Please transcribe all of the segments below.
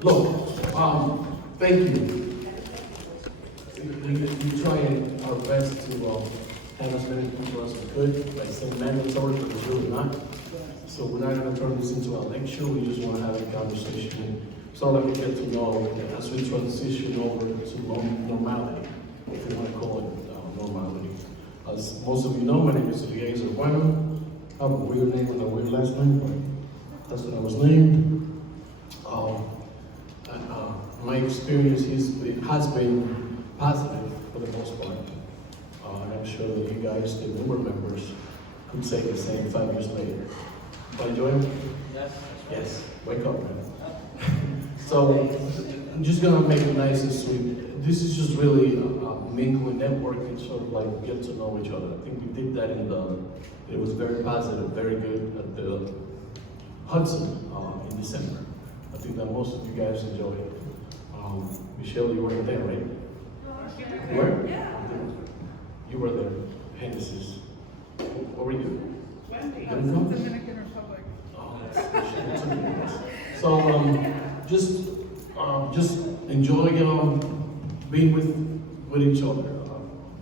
Look, thank you. We try our best to have as many people as we could, like saying mandatory, but it's really not. So we're not gonna turn this into a lecture, we just wanna have a conversation. So that we get to know as we transition over to normality, if you wanna call it normality. As most of you know, my name is Eliezer Bueno. I have a weird name and a weird last name, but that's what I was named. My experience has been positive for the most part. And I'm sure that you guys, the newer members, could say the same 5 years later. But enjoy it? Yes. Yes. Wake up, man. So I'm just gonna make it nice and sweet. This is just really mingling, networking, sort of like get to know each other. I think we did that it was very positive, very good at the Hudson in December. I think that most of you guys enjoyed it. Michelle, you weren't there, right? You were? Yeah. You were there. Hennessy's. What were you? Wendy. Dominican Republic. Oh, that's so just enjoy being with each other.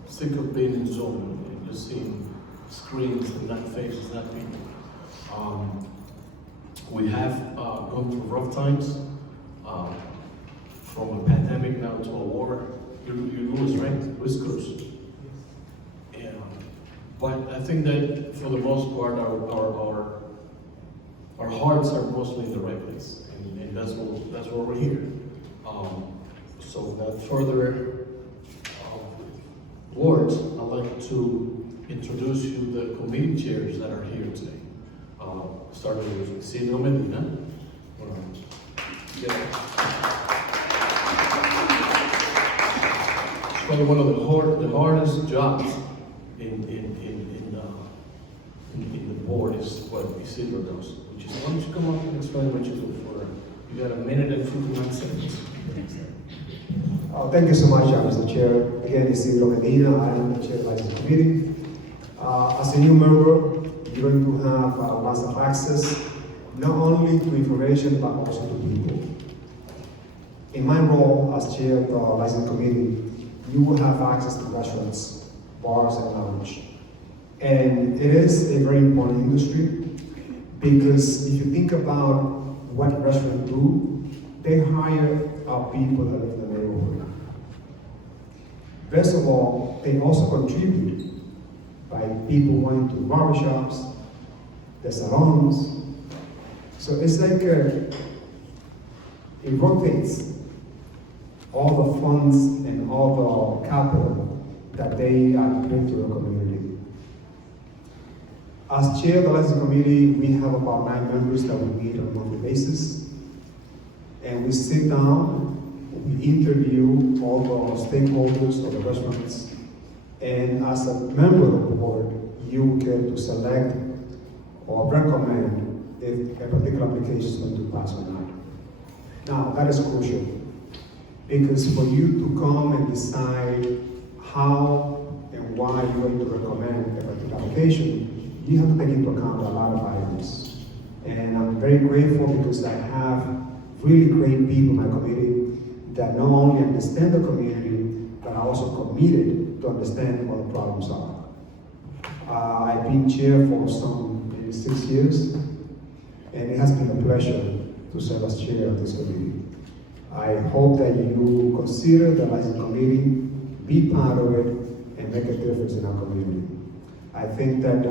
Sick of being in Zoom and just seeing screens and not faces, not people. We have gone through rough times. From a pandemic now to a war. You're Louis, right? Louis Cruz. Yeah. But I think that for the most part, our hearts are mostly in the right place, and that's why we're here. So without further words, I'd like to introduce you the committee chairs that are here today. Starting with Isidro Medina. Probably one of the hardest jobs in the board is what Isidro does, which is, why don't you come up and explain what you do for, you got a minute and 59 seconds. Thank you so much, Mr. Chair. Again, Isidro Medina, I am the chair of the License Committee. As a new member, you're going to have lots of access, not only to information, but also to people. In my role as chair of the License Committee, you will have access to restaurants, bars, and lounge. And it is a very important industry because if you think about what restaurants do, they hire people that live in the neighborhood. First of all, they also contribute by people going to barbershops, the salons. So it's like it rotates all the funds and all the capital that they bring to the community. As chair of the License Committee, we have about 9 members that we meet on a monthly basis. And we sit down, we interview all the stakeholders of the restaurants. And as a member of the board, you get to select or recommend if a particular application is going to pass or not. Now, that is crucial. Because for you to come and decide how and why you're going to recommend a particular application, you have to take into account a lot of items. And I'm very grateful because I have really great people in my committee that not only understand the community, but are also committed to understand what the problems are. I've been chair for maybe 6 years, and it has been a pleasure to serve as chair of this committee. I hope that you consider the License Committee, be part of it, and make a difference in our community. I think that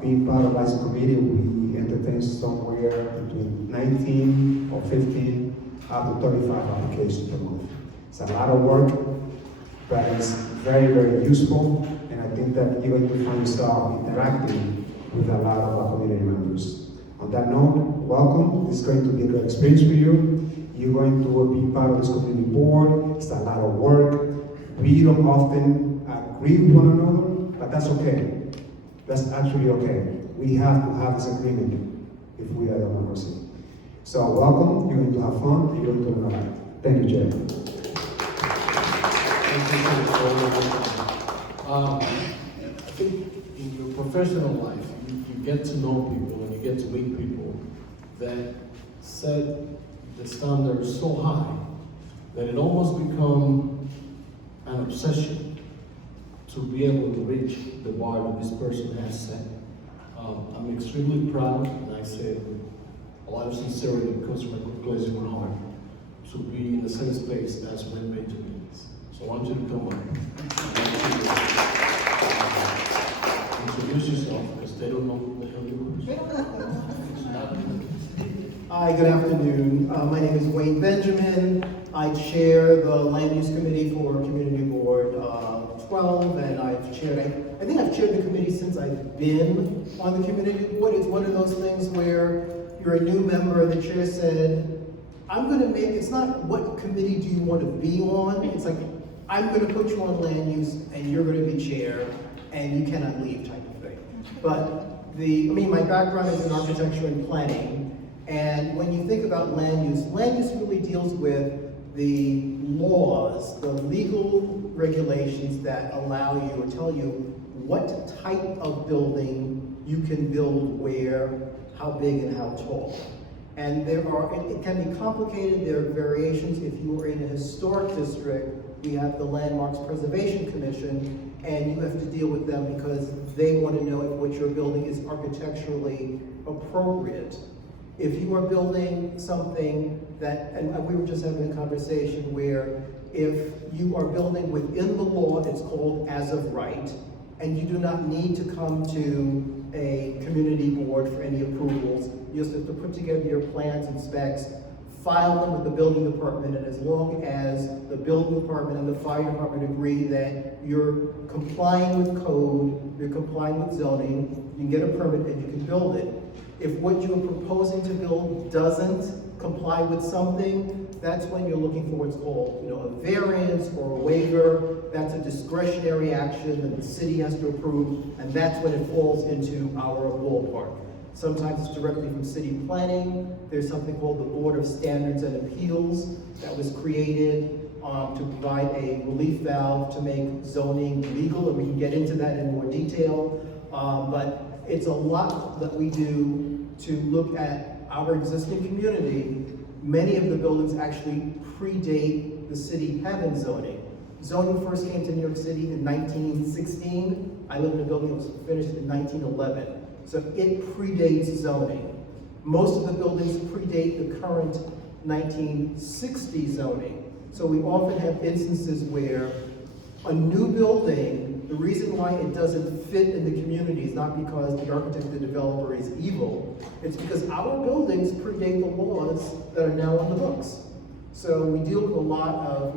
being part of the License Committee, we entertain somewhere between 19 or 15 up to 35 applications per month. It's a lot of work, but it's very, very useful, and I think that you're going to find yourself interacting with a lot of our community members. On that note, welcome. This is going to be a great experience for you. You're going to be part of this community board. It's a lot of work. We don't often agree with one another, but that's okay. That's actually okay. We have to have this agreement if we are democracy. So welcome. You're going to have fun. And you're going to learn a lot. Thank you, Chair. I think in your professional life, you get to know people and you get to meet people that set the standards so high that it almost become an obsession to be able to reach the bar that this person has set. I'm extremely proud, and I say it with a lot of sincerity, it comes from a good place in my heart, to be in the same space as Wayne Benjamin is. So I want you to come up. Introduce yourself, because they don't know who the hell you are. Hi, good afternoon. My name is Wayne Benjamin. I chair the Land Use Committee for Community Board 12, and I think I've chaired the committee since I've been on the community board. It's one of those things where you're a new member, the chair said, it's not what committee do you want to be on, it's like, I'm gonna put you on land use and you're gonna be chair and you cannot leave type of thing. But my background is in architecture and planning, and when you think about land use really deals with the laws, the legal regulations that allow you or tell you what type of building you can build where, how big and how tall. And it can be complicated, there are variations. If you are in a historic district, we have the Landmarks Preservation Commission, and you have to deal with them because they want to know if what you're building is architecturally appropriate. If you are building something that, and we were just having a conversation where if you are building within the law, it's called as of right, and you do not need to come to a community board for any approvals. You just have to put together your plans and specs, file them with the building department, and as long as the building department and the fire department agree that you're complying with code, you're complying with zoning, you can get a permit and you can build it. If what you're proposing to build doesn't comply with something, that's when you're looking for what's called, a variance or a waiver. That's a discretionary action that the city has to approve, and that's when it falls into our ballpark. Sometimes it's directly from city planning. There's something called the Board of Standards and Appeals that was created to provide a relief valve to make zoning legal, and we can get into that in more detail. But it's a lot that we do to look at our existing community. Many of the buildings actually predate the city having zoning. Zoning first came to New York City in 1916. I live in a building that was finished in 1911. So it predates zoning. Most of the buildings predate the current 1960 zoning. So we often have instances where a new building, the reason why it doesn't fit in the community is not because the architect or the developer is evil, it's because our buildings predate the laws that are now on the books. So we deal with a lot of,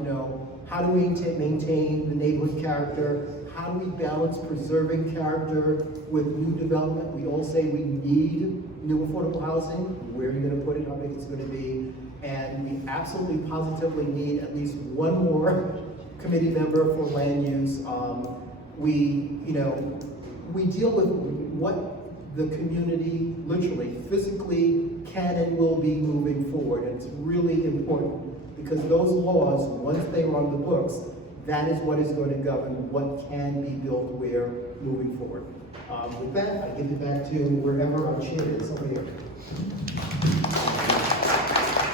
how do we maintain the neighborhood character? How do we balance preserving character with new development? We all say we need new affordable housing. Where are you going to put it? How big it's going to be? And we absolutely positively need at least one more committee member for land use. We deal with what the community literally, physically can and will be moving forward. And it's really important because those laws, once they are on the books, that is what is going to govern what can be built where moving forward. With that, I give it back to wherever our chair is, over here.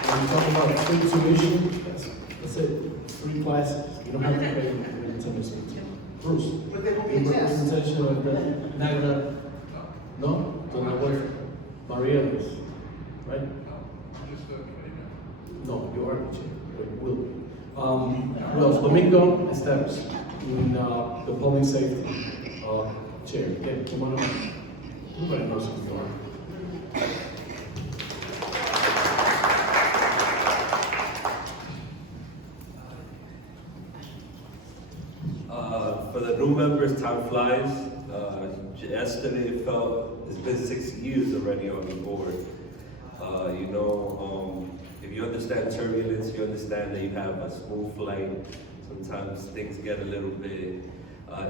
When you talk about free tuition, that's it, free classes. You don't have to pay for the tuition. Bruce. But there will be a test. Representation of the Nagana. No? So my wife, Maria is, right? No, you are the chair, or you will be. Who else? Domingo Esteves, in the public safety chair. Yeah, come on up. Everybody knows who you are. For the new members, time flies. Yesterday it felt, it's been 6 years already on the board. If you understand turbulence, you understand that you have a smooth flight. Sometimes things get a little bit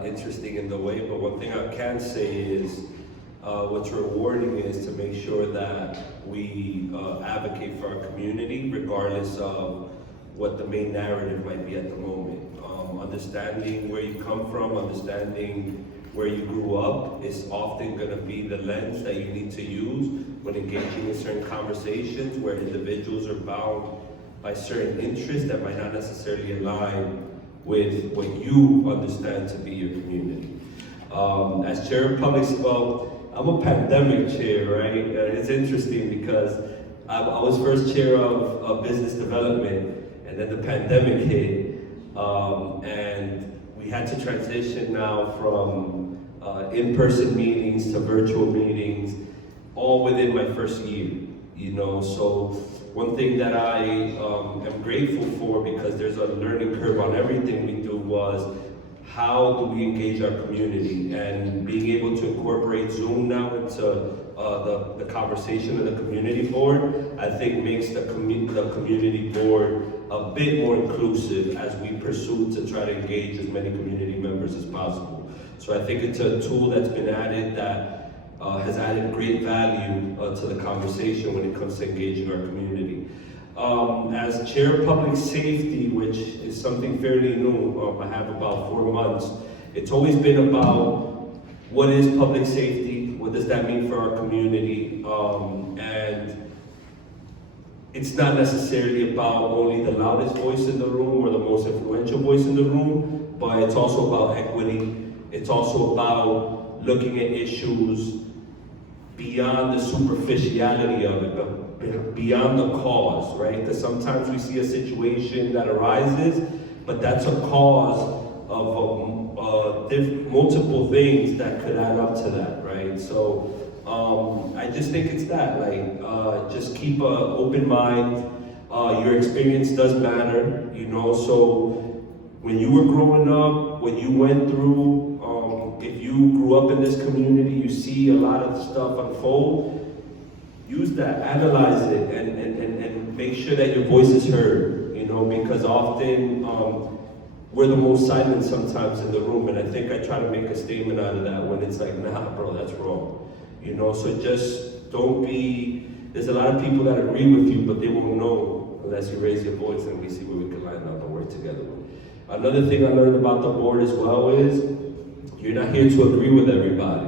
interesting in the way, but one thing I can say is what's rewarding is to make sure that we advocate for our community regardless of what the main narrative might be at the moment. Understanding where you come from, understanding where you grew up is often going to be the lens that you need to use, when engaging in certain conversations where individuals are bound by certain interests that might not necessarily align with what you understand to be your community. As chair of public, well, I'm a pandemic chair, right? It's interesting because I was first chair of business development, and then the pandemic hit, and we had to transition now from in-person meetings to virtual meetings, all within my first year, you know. So one thing that I am grateful for, because there's a learning curve on everything we do, was how do we engage our community, and being able to incorporate Zoom now into the conversation of the community board, I think makes the community board a bit more inclusive as we pursue to try to engage as many community members as possible. So I think it's a tool that's been added that has added great value to the conversation when it comes to engaging our community. As chair of public safety, which is something fairly new, I have about 4 months, it's always been about what is public safety, what does that mean for our community, and it's not necessarily about only the loudest voice in the room or the most influential voice in the room, but it's also about equity. It's also about looking at issues beyond the superficiality of it, but beyond the cause, right? Because sometimes we see a situation that arises, but that's a cause of multiple things that could add up to that, right? So I just think it's that, like, just keep an open mind. Your experience does matter, you know, so when you were growing up, what you went through, if you grew up in this community, you see a lot of stuff unfold, use that, analyze it, and make sure that your voice is heard, you know, because often we're the most silent sometimes in the room, and I think I try to make a statement out of that when it's like, nah, bro, that's wrong, you know. So just don't be, there's a lot of people that agree with you, but they won't know unless you raise your voice and we see where we can line up and work together. Another thing I learned about the board as well is you're not here to agree with everybody,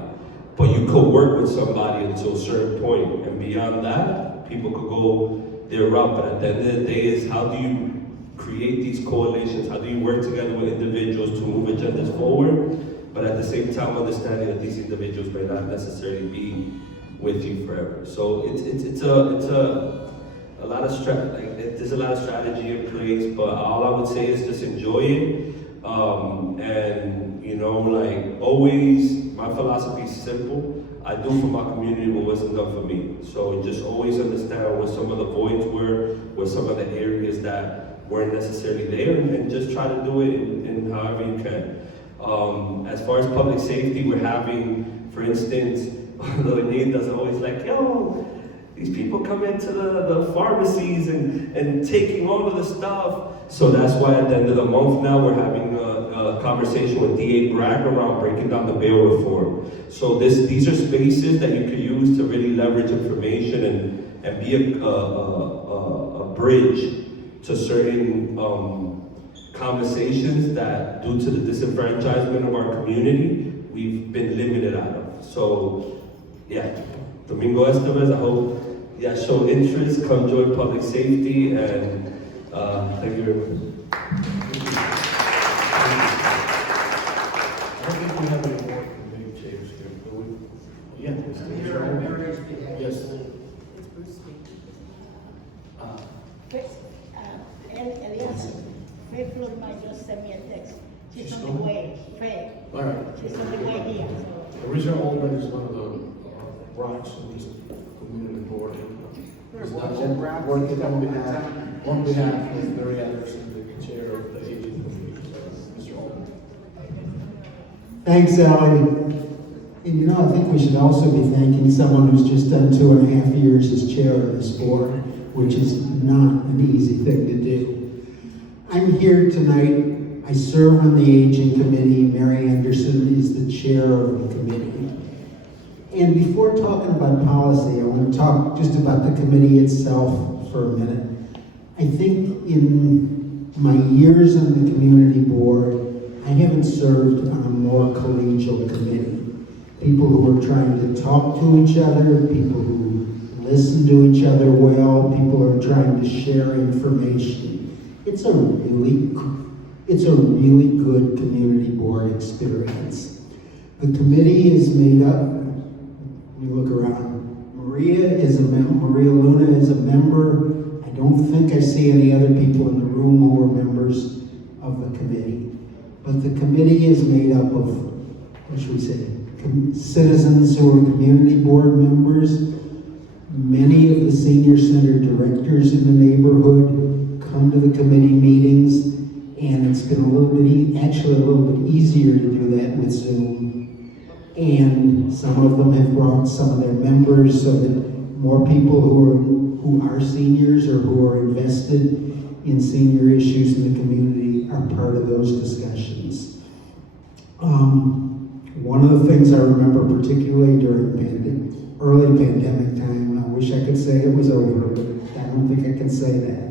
but you could work with somebody until a certain point, and beyond that, people could go their route. But at the end of the day, is how do you create these coalitions? How do you work together with individuals to move agendas forward, but at the same time understanding that these individuals may not necessarily be with you forever. So it's a lot of there's a lot of strategy in place, but all I would say is just enjoy it. And you know, like always, my philosophy is simple. I do for my community what wasn't done for me. So just always understand what some of the voids were, what some of the areas that weren't necessarily there, and just try to do it in however you can. As far as public safety, we're having, for instance, Juanita's always like, yo, these people come into the pharmacies and taking all of the stuff. So that's why at the end of the month now we're having a conversation with DA Bragg around breaking down the bail reform. So these are spaces that you could use to really leverage information and be a bridge to certain conversations that, due to the disenfranchisement of our community, we've been limited out of. So yeah, Domingo Estevez, I hope show interest, come join public safety, and thank you very much. I don't think we have any more committee chairs here, do we? Yeah. Yes. Elias, Faye Flor might just send me a text. She's on the way. Faye. All right. She's on the way here. Richard Olman is one of the rocks in this community board. He's not working on behalf of Mary Anderson, the chair of the aging committee. Mr. Olman. Thanks, Alan. And you know, I think we should also be thanking someone who's just done 2.5 years as chair of this board, which is not an easy thing to do. I'm here tonight. I serve on the Aging Committee. Mary Anderson is the chair of the committee. And before talking about policy, I want to talk just about the committee itself for a minute. I think in my years on the community board, I haven't served on a more collegial committee. People who are trying to talk to each other, people who listen to each other well, people are trying to share information. It's a really good community board experience. The committee is made up, let me look around. Maria Luna is a member. I don't think I see any other people in the room who are members of the committee. But the committee is made up of, what should we say, citizens who are community board members. Many of the senior center directors in the neighborhood come to the committee meetings, and it's been a little bit easier to do that with Zoom. And some of them have brought some of their members so that more people who are seniors or who are invested in senior issues in the community are part of those discussions. One of the things I remember particularly during early pandemic time, I wish I could say it was over, but I don't think I can say that,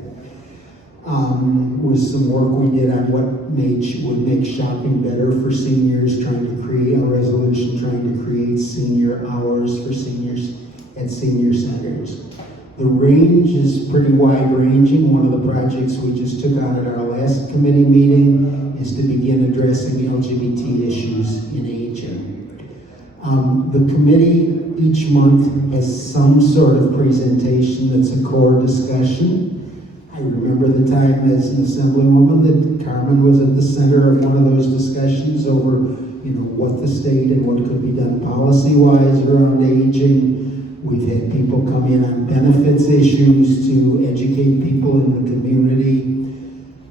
was some work we did on what would make shopping better for seniors, trying to create a resolution, trying to create senior hours for seniors at senior centers. The range is pretty wide-ranging. One of the projects we just took on at our last committee meeting is to begin addressing LGBT issues in aging. The committee each month has some sort of presentation that's a core discussion. I remember the time as an assemblywoman that Carmen was at the center of one of those discussions over, what the state and what could be done policy-wise around aging. We've had people come in on benefits issues to educate people in the community.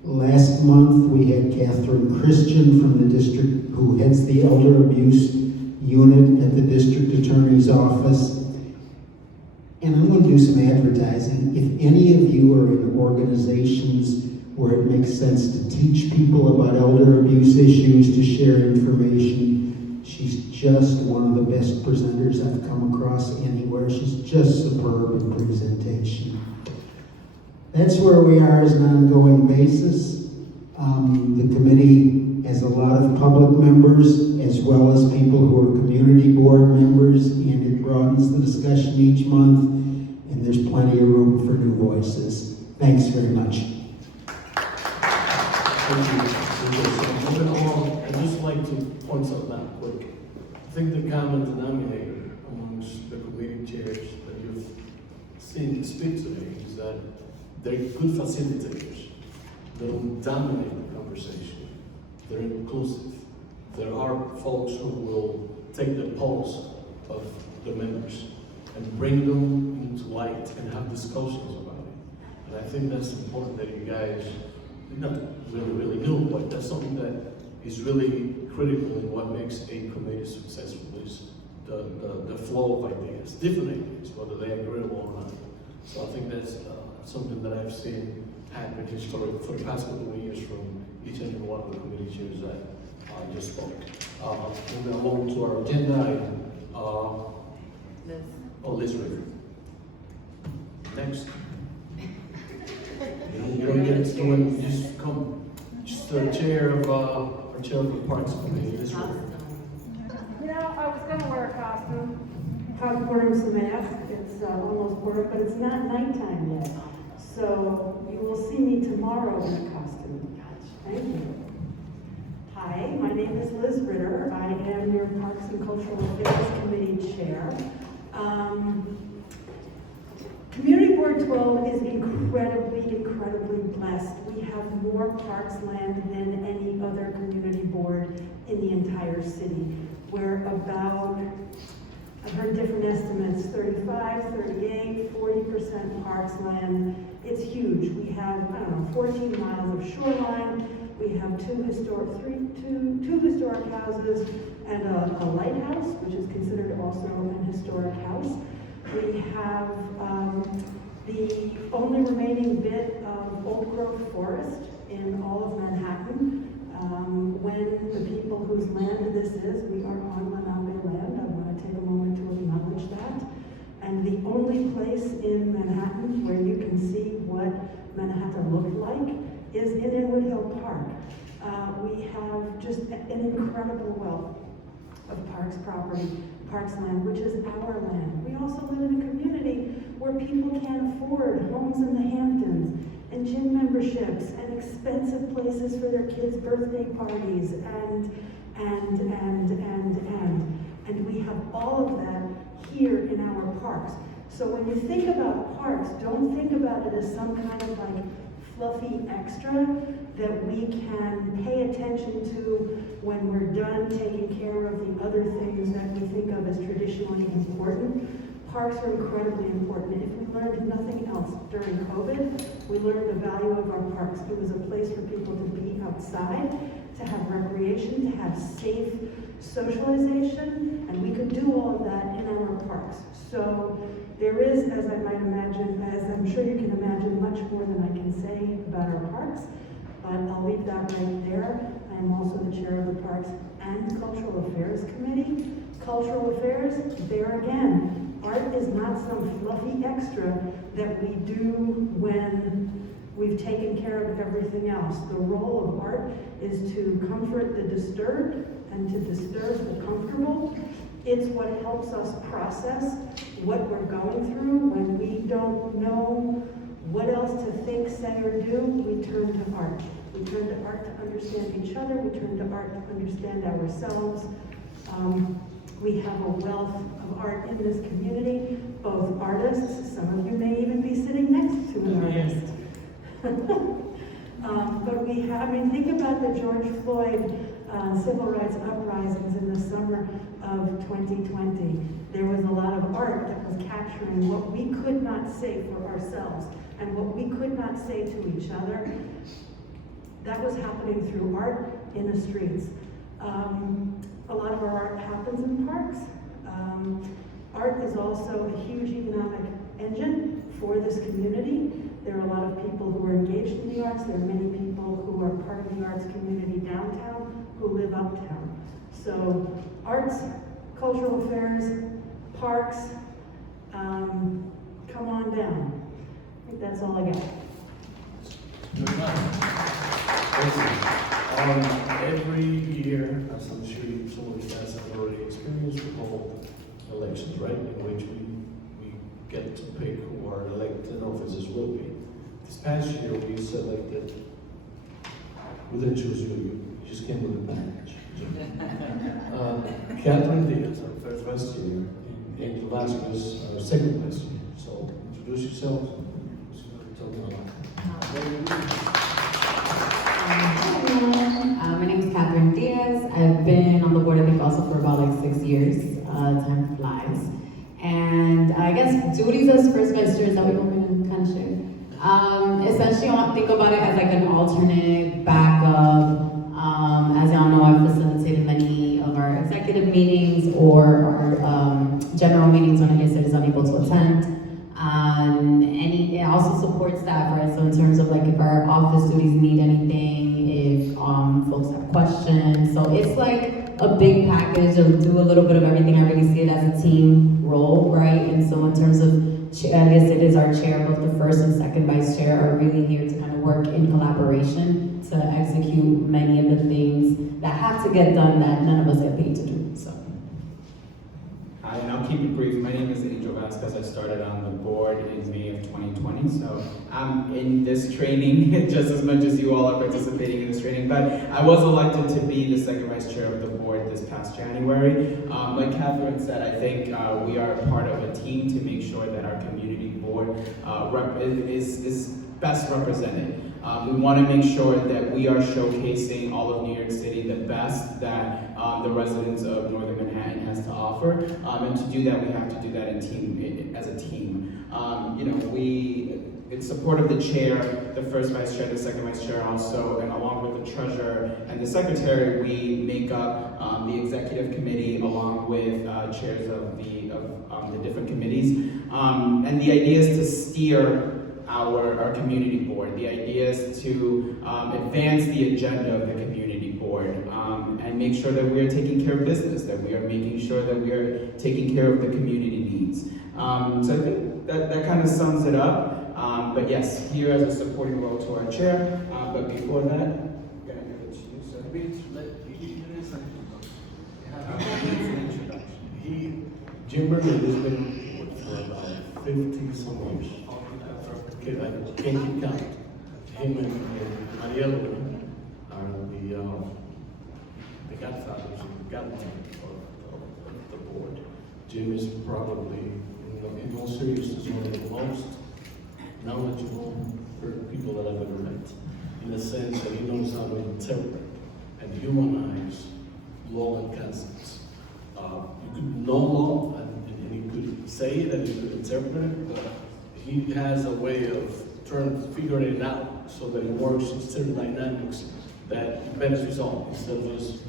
Last month, we had Catherine Christian from the district, who heads the elder abuse unit at the district attorney's office. And I'm going to do some advertising. If any of you are in organizations where it makes sense to teach people about elder abuse issues, to share information, she's just one of the best presenters I've come across anywhere. She's just superb in presentation. That's where we are as an ongoing basis. The committee has a lot of public members as well as people who are community board members, and it broadens the discussion each month, and there's plenty of room for new voices. Thanks very much. Thank you. So moving on, I'd just like to point something out quick. I think the common denominator amongst the committee chairs that you've seen speak today is that they're good facilitators. They don't dominate the conversation. They're inclusive. There are folks who will take the pulse of the members and bring them into light and have discussions about it. And I think that's important that you guys, not really new, but that's something that is really critical in what makes a committee successful, is the flow of ideas, different ideas, whether they agree or not. So I think that's something that I've seen happen historically for the past couple of years from each and every one of the committee chairs that I just spoke. Moving along to our agenda item, Liz River. Next. You don't get to do it, just come, just the chair of the Parks Committee, Liz River. I was gonna wear a costume. I'm wearing some mask. It's almost work, but it's not nighttime yet. So you will see me tomorrow in a costume. Thank you. Hi, my name is Liz Ritter. I am your Parks and Cultural Affairs Committee Chair. Community Board 12 is incredibly blessed. We have more parks land than any other community board in the entire city. We're about, I've heard different estimates, 35, 38, 40% parks land. It's huge. We have, 14 miles of shoreline. We have two historic houses and a lighthouse, which is considered also an historic house. We have the only remaining bit of old growth forest in all of Manhattan. When the people whose land this is, we are on Lenape land. I want to take a moment to acknowledge that. And the only place in Manhattan where you can see what Manhattan looked like is in Inwood Hill Park. We have just an incredible wealth of parks property, parks land, which is our land. We also live in a community where people can't afford homes in the Hamptons, and gym memberships, and expensive places for their kids' birthday parties, and we have all of that here in our parks. So when you think about parks, don't think about it as some kind of like fluffy extra that we can pay attention to when we're done taking care of the other things that we think of as traditionally important. Parks are incredibly important. If we learned nothing else during COVID, we learned the value of our parks. It was a place for people to be outside, to have recreation, to have safe socialization, and we could do all of that in our parks. So there is, as I might imagine, as I'm sure you can imagine, much more than I can say about our parks, but I'll leave that right there. I am also the chair of the Parks and Cultural Affairs Committee. Cultural affairs, there again, art is not some fluffy extra that we do when we've taken care of everything else. The role of art is to comfort the disturbed and to disturb the comfortable. It's what helps us process what we're going through when we don't know what else to think, say, or do. We turn to art. We turn to art to understand each other. We turn to art to understand ourselves. We have a wealth of art in this community, both artists, some of you may even be sitting next to an artist. But we have, I mean, think about the George Floyd civil rights uprisings in the summer of 2020. There was a lot of art that was capturing what we could not say for ourselves and what we could not say to each other. That was happening through art in the streets. A lot of our art happens in parks. Art is also a huge economic engine for this community. There are a lot of people who are engaged in the arts. There are many people who are part of the arts community downtown who live uptown. So arts, cultural affairs, parks, come on down. I think that's all I got. Good enough. Every year, as I'm sure some of you guys have already experienced, we hold elections, right? In which we get to pick who our elected officers will be. This past year, we selected, we didn't choose you, you just came with a package. Catherine Diaz, our first vice chair, and Angel Vasquez, our second vice chair. So introduce yourselves. Hi everyone, my name is Catherine Diaz. I've been on the board, I think, also for about like 6 years. Time flies. And I guess duties as first vice chair is that what we're going to kind of share. Essentially, I think about it as like an alternate backup. As y'all know, I've facilitated many of our executive meetings or our general meetings when I is unable to attend. It also supports staff, right? So in terms of like if our office duties need anything, if folks have questions. So it's like a big package of do a little bit of everything. I really see it as a team role, right? And so in terms of, I guess it is our chair, both the first and second vice chair are really here to kind of work in collaboration to execute many of the things that have to get done that none of us get paid to do, so. Hi, and I'll keep it brief. My name is Angel Vasquez. I started on the board in May of 2020, so I'm in this training just as much as you all are participating in this training, but I was elected to be the second vice chair of the board this past January. Like Catherine said, I think we are part of a team to make sure that our community board is best represented. We want to make sure that we are showcasing all of New York City, the best that the residents of Northern Manhattan has to offer. And to do that, we have to do that as a team. In support of the chair, the first vice chair, the second vice chair also, and along with the treasurer and the secretary, we make up the executive committee along with chairs of the different committees. And the idea is to steer our community board. The idea is to advance the agenda of the community board and make sure that we are taking care of business, that we are making sure that we are taking care of the community needs. So I think that kind of sums it up. But yes, here as a supporting role to our chair. But before that, I'm going to give it to you, sir. Jim Bernard has been on board for about 50 some years. Okay, I can't keep count. Him and Mariela are the godfathers and godmothers of the board. Jim is probably, in all seriousness, one of the most knowledgeable people that I've ever met, in the sense that he knows how to interpret and humanize law and concepts. You could know law and he could say it and he could interpret it, but he has a way of figuring it out so that it works in certain dynamics that benefits all, instead of just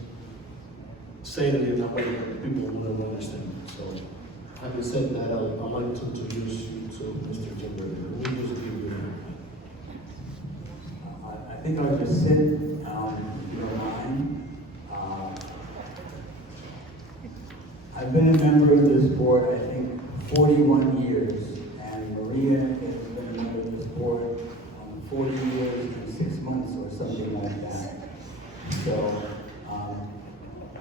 saying it in a way that people wouldn't understand. So, having said that, I'd like to introduce you to Mr. Jim Berger. We just give you I think I'll just sit, if you don't mind. I've been a member of this board, I think, 41 years, and Maria has been a member of this board 40 years and 6 months or something like that. So,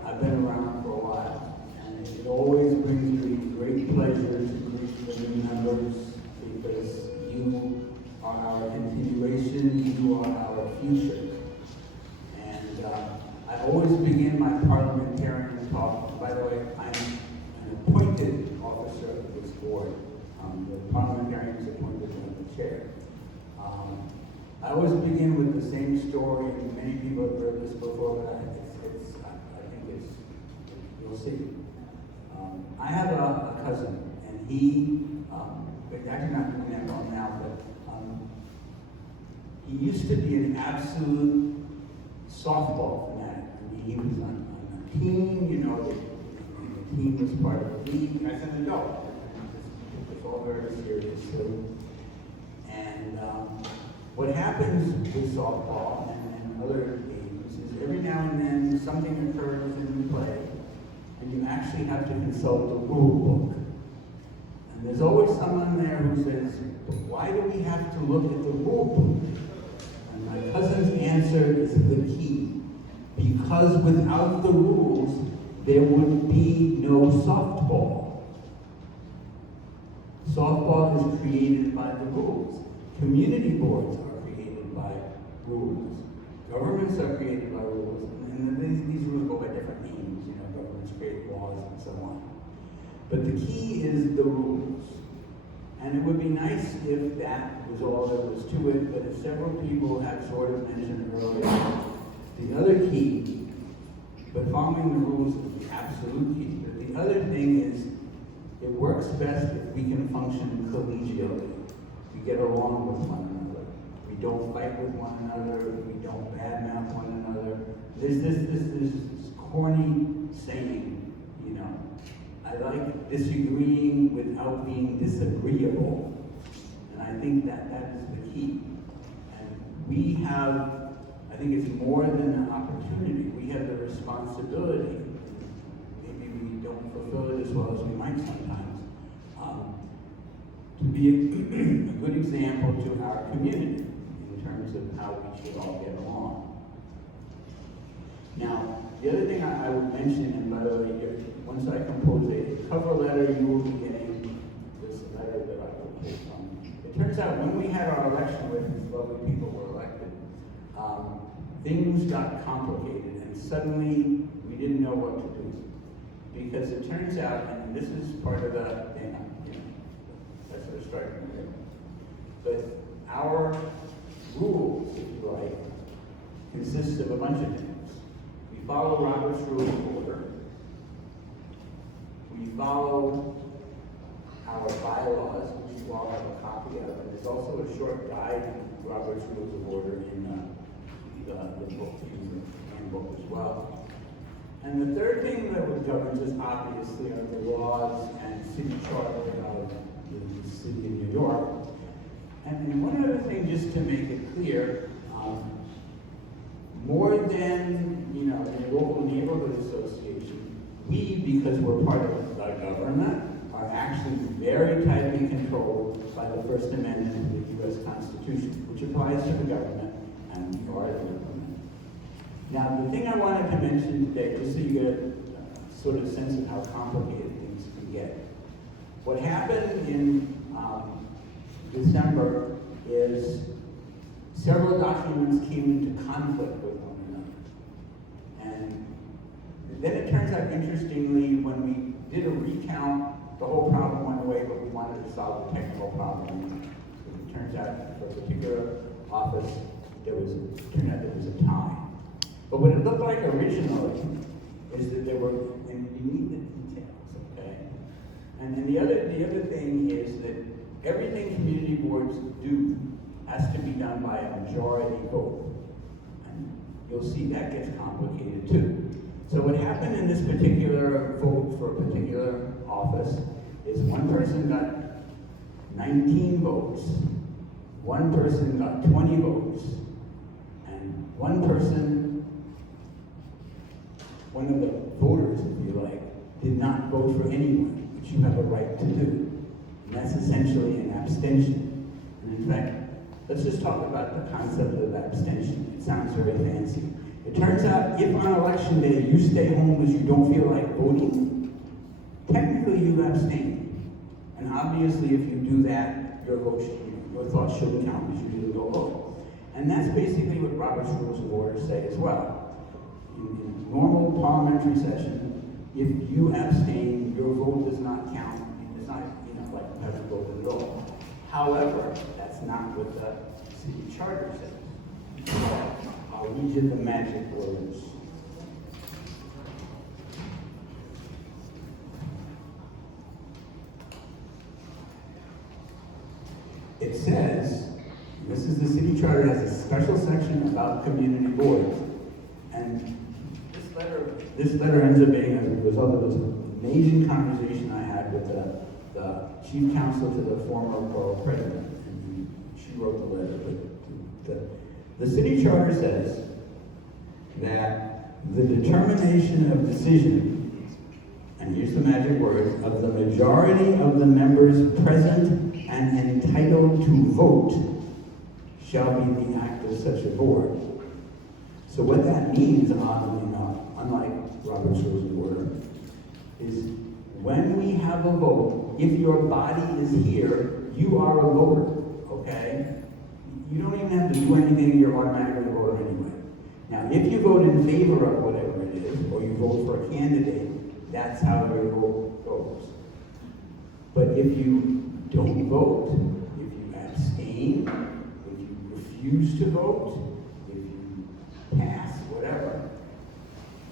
I've been around for a while, and it always brings me great pleasure to greet the new members, because you are our continuation, you are our future. And I always begin my parliamentarian talk. By the way, I'm an appointed officer of this board. The parliamentarian is appointed as the chair. I always begin with the same story, and many people have heard this before, but I think you'll see. I have a cousin, and he, actually not doing that well now, but he used to be an absolute softball fanatic. I mean, he was on a team, you know, the team was part of the league as an adult. It was all very serious. And what happens with softball and other games is every now and then something occurs in the play, and you actually have to consult the rule book. And there's always someone there who says, why do we have to look at the rule book? And my cousin's answer is the key. Because without the rules, there would be no softball. Softball is created by the rules. Community boards are created by rules. Governments are created by rules. And these rules go by different names. You know, governments create laws and so on. But the key is the rules. And it would be nice if that was all there was to it, but as several people have sort of mentioned earlier, the other key, but following the rules is the absolute key. But the other thing is, it works best if we can function collegially. We get along with one another. We don't fight with one another. We don't badmouth one another. There's this corny saying, you know, I like disagreeing without being disagreeable. And I think that is the key. And we have, I think it's more than an opportunity. We have the responsibility, maybe we don't fulfill it as well as we might sometimes, to be a good example to our community in terms of how we should all get along. Now, the other thing I would mention, and by the way, once I compose a cover letter, you will be getting this letter that I will take on. It turns out when we had our election where these lovely people were elected, things got complicated, and suddenly we didn't know what to do. Because it turns out, and this is part of the, that's what striking me, but our rules, if you like, consist of a bunch of things. We follow Robert's Rules of Order. We follow our bylaws, which you all have a copy of, and there's also a short guide to Robert's Rules of Order in the book, the handbook as well. And the third thing that governs us, obviously, are the laws and city charter of the city of New York. And one other thing, just to make it clear, more than, you know, a local neighborhood association, we, because we're part of the government, are actually very tightly controlled by the First Amendment of the U.S. Constitution, which applies to the government, and we are the government. Now, the thing I wanted to mention today, just so you get a sort of sense of how complicated things can get. What happened in December is several documents came into conflict with one another. And then it turns out, interestingly, when we did a recount, the whole problem went away, but we wanted to solve the technical problem. It turns out, for a particular office, there was a tie. But what it looked like originally is that there were, and you need the details, okay? And the other thing is that everything community boards do has to be done by a majority vote. And you'll see that gets complicated too. So what happened in this particular vote for a particular office is one person got 19 votes, one person got 20 votes, and one of the voters, if you like, did not vote for anyone, which you have a right to do. And that's essentially an abstention. And in fact, let's just talk about the concept of abstention. It sounds very fancy. It turns out if on election day you stay home because you don't feel like voting, technically you abstain. And obviously if you do that, your thoughts shouldn't count because you didn't go vote. And that's basically what Robert's Rules of Order say as well. In normal parliamentary session, if you abstain, your vote does not count. It does not, like you haven't voted at all. However, that's not what the city charter says. I'll read you the magic words. It says, this is the city charter, has a special section about community boards. And this letter ends up being as a result of this amazing conversation I had with the chief counsel to the former borough president. And she wrote the letter. But the city charter says that the determination of decision, and here's the magic words, of the majority of the members present and entitled to vote shall be the act of such a board. So what that means, oddly enough, unlike Robert's Rules of Order, is when we have a vote, if your body is here, you are a voter, okay? You don't even have to do anything, you're automatically a voter anyway. Now, if you vote in favor of whatever it is, or you vote for a candidate, that's how your vote goes. But if you don't vote, if you abstain, if you refuse to vote, if you pass, whatever,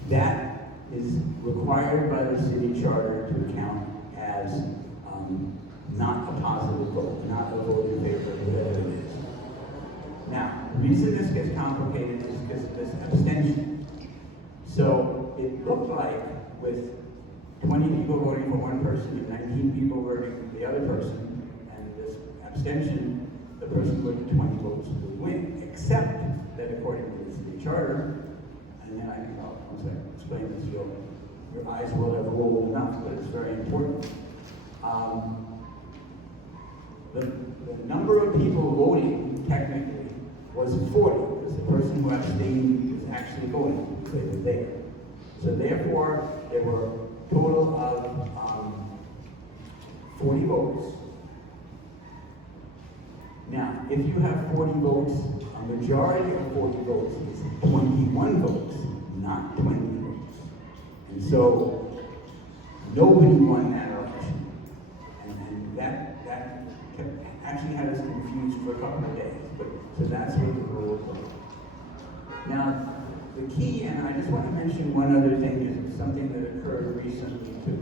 that is required by the city charter to count as not a positive vote, not a vote in favor of whatever it is. Now, the reason this gets complicated is because of this abstention. So it looked like with 20 people voting for one person and 19 people voting for the other person, and this abstention, the person with the 20 votes would win, except that according to the city charter, and then once I explain this, your eyes will have rolled enough, but it's very important. The number of people voting, technically, was 40, because the person who abstained was actually voting, because they were there. So therefore, there were a total of 40 votes. Now, if you have 40 votes, a majority of 40 votes is 21 votes, not 20 votes. And so, nobody won that election. And that actually had us confused for a couple of days. So that's what the rules are. Now, the key, and I just want to mention one other thing, is something that occurred recently too.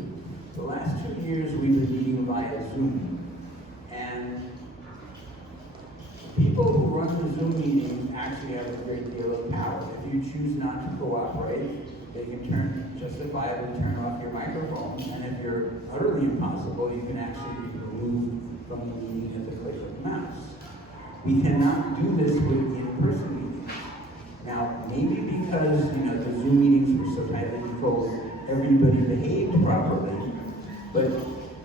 The last 2 years we've been meeting via Zoom. And people who run the Zoom meetings actually have a great deal of power. If you choose not to cooperate, they can justifiably turn off your microphone. And if you're utterly impossible, you can actually be removed from the meeting at the click of the mouse. We cannot do this with in-person meetings. Now, maybe because the Zoom meetings were so tightly controlled, everybody behaved properly, but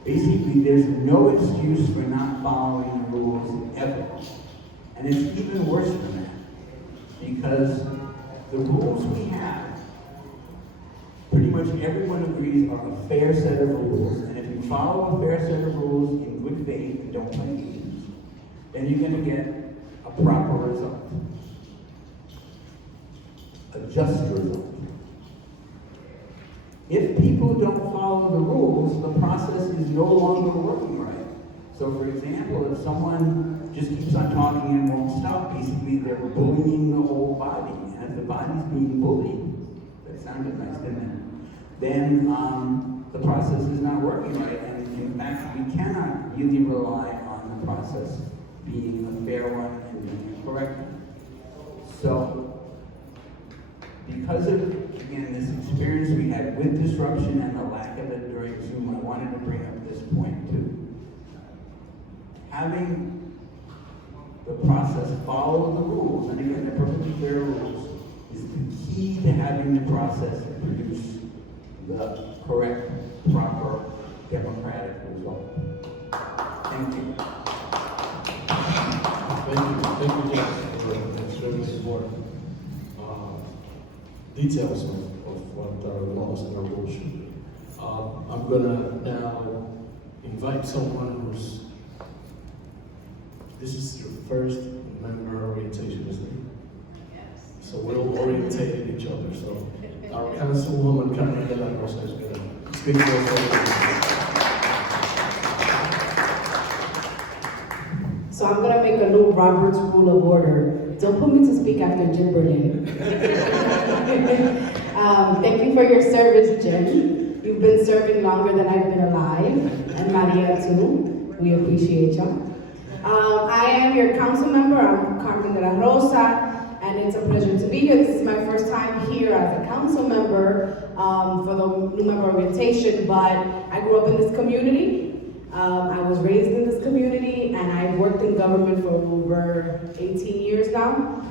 basically there's no excuse for not following the rules ever. And it's even worse than that, because the rules we have, pretty much everyone agrees are a fair set of rules, and if you follow a fair set of rules in good faith and don't play games, then you're going to get a proper result, a just result. If people don't follow the rules, the process is no longer working right. So for example, if someone just keeps on talking and won't stop, basically they're bullying the whole body. And if the body's being bullied, that sounded nice, didn't it? Then the process is not working right. And in fact, we cannot really rely on the process being a fair one and being a correct one. So, because of, again, this experience we had with disruption and the lack of it during Zoom, I wanted to bring up this point too. Having the process follow the rules, and again, they're perfectly fair rules, is the key to having the process produce the correct, proper, democratic result. Thank you. Thank you, Jeff, for extremely support. Details of what our laws and our rules should be. I'm gonna now invite someone who's, this is your first member orientation, isn't it? Yes. So we're all orientating each other. So our councilwoman, Carmen de la Rosa, is gonna speak to us. So I'm gonna make a new Robert's Rule of Order. Don't put me to speak after Jim Berlin. Thank you for your service, Jen. You've been serving longer than I've been alive, and Maria too. We appreciate you. I am your council member. I'm Carmen de la Rosa, and it's a pleasure to be here. This is my first time here as a council member for the new member orientation, but I grew up in this community. I was raised in this community, and I've worked in government for over 18 years now.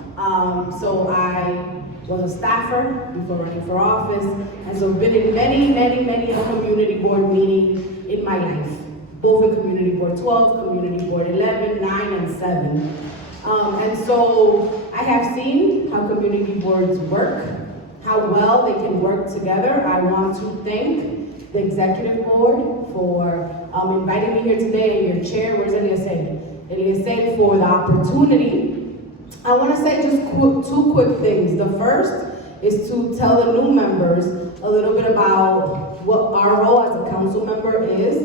So I was a staffer before running for office, and so I've been in many community board meetings in my life, both in Community Board 12, Community Board 11, 9, and 7. And so I have seen how community boards work, how well they can work together. I want to thank the executive board for inviting me here today, and your chair, where's Eliezer? Eliezer, for the opportunity. I want to say just two quick things. The first is to tell the new members a little bit about what our role as a council member is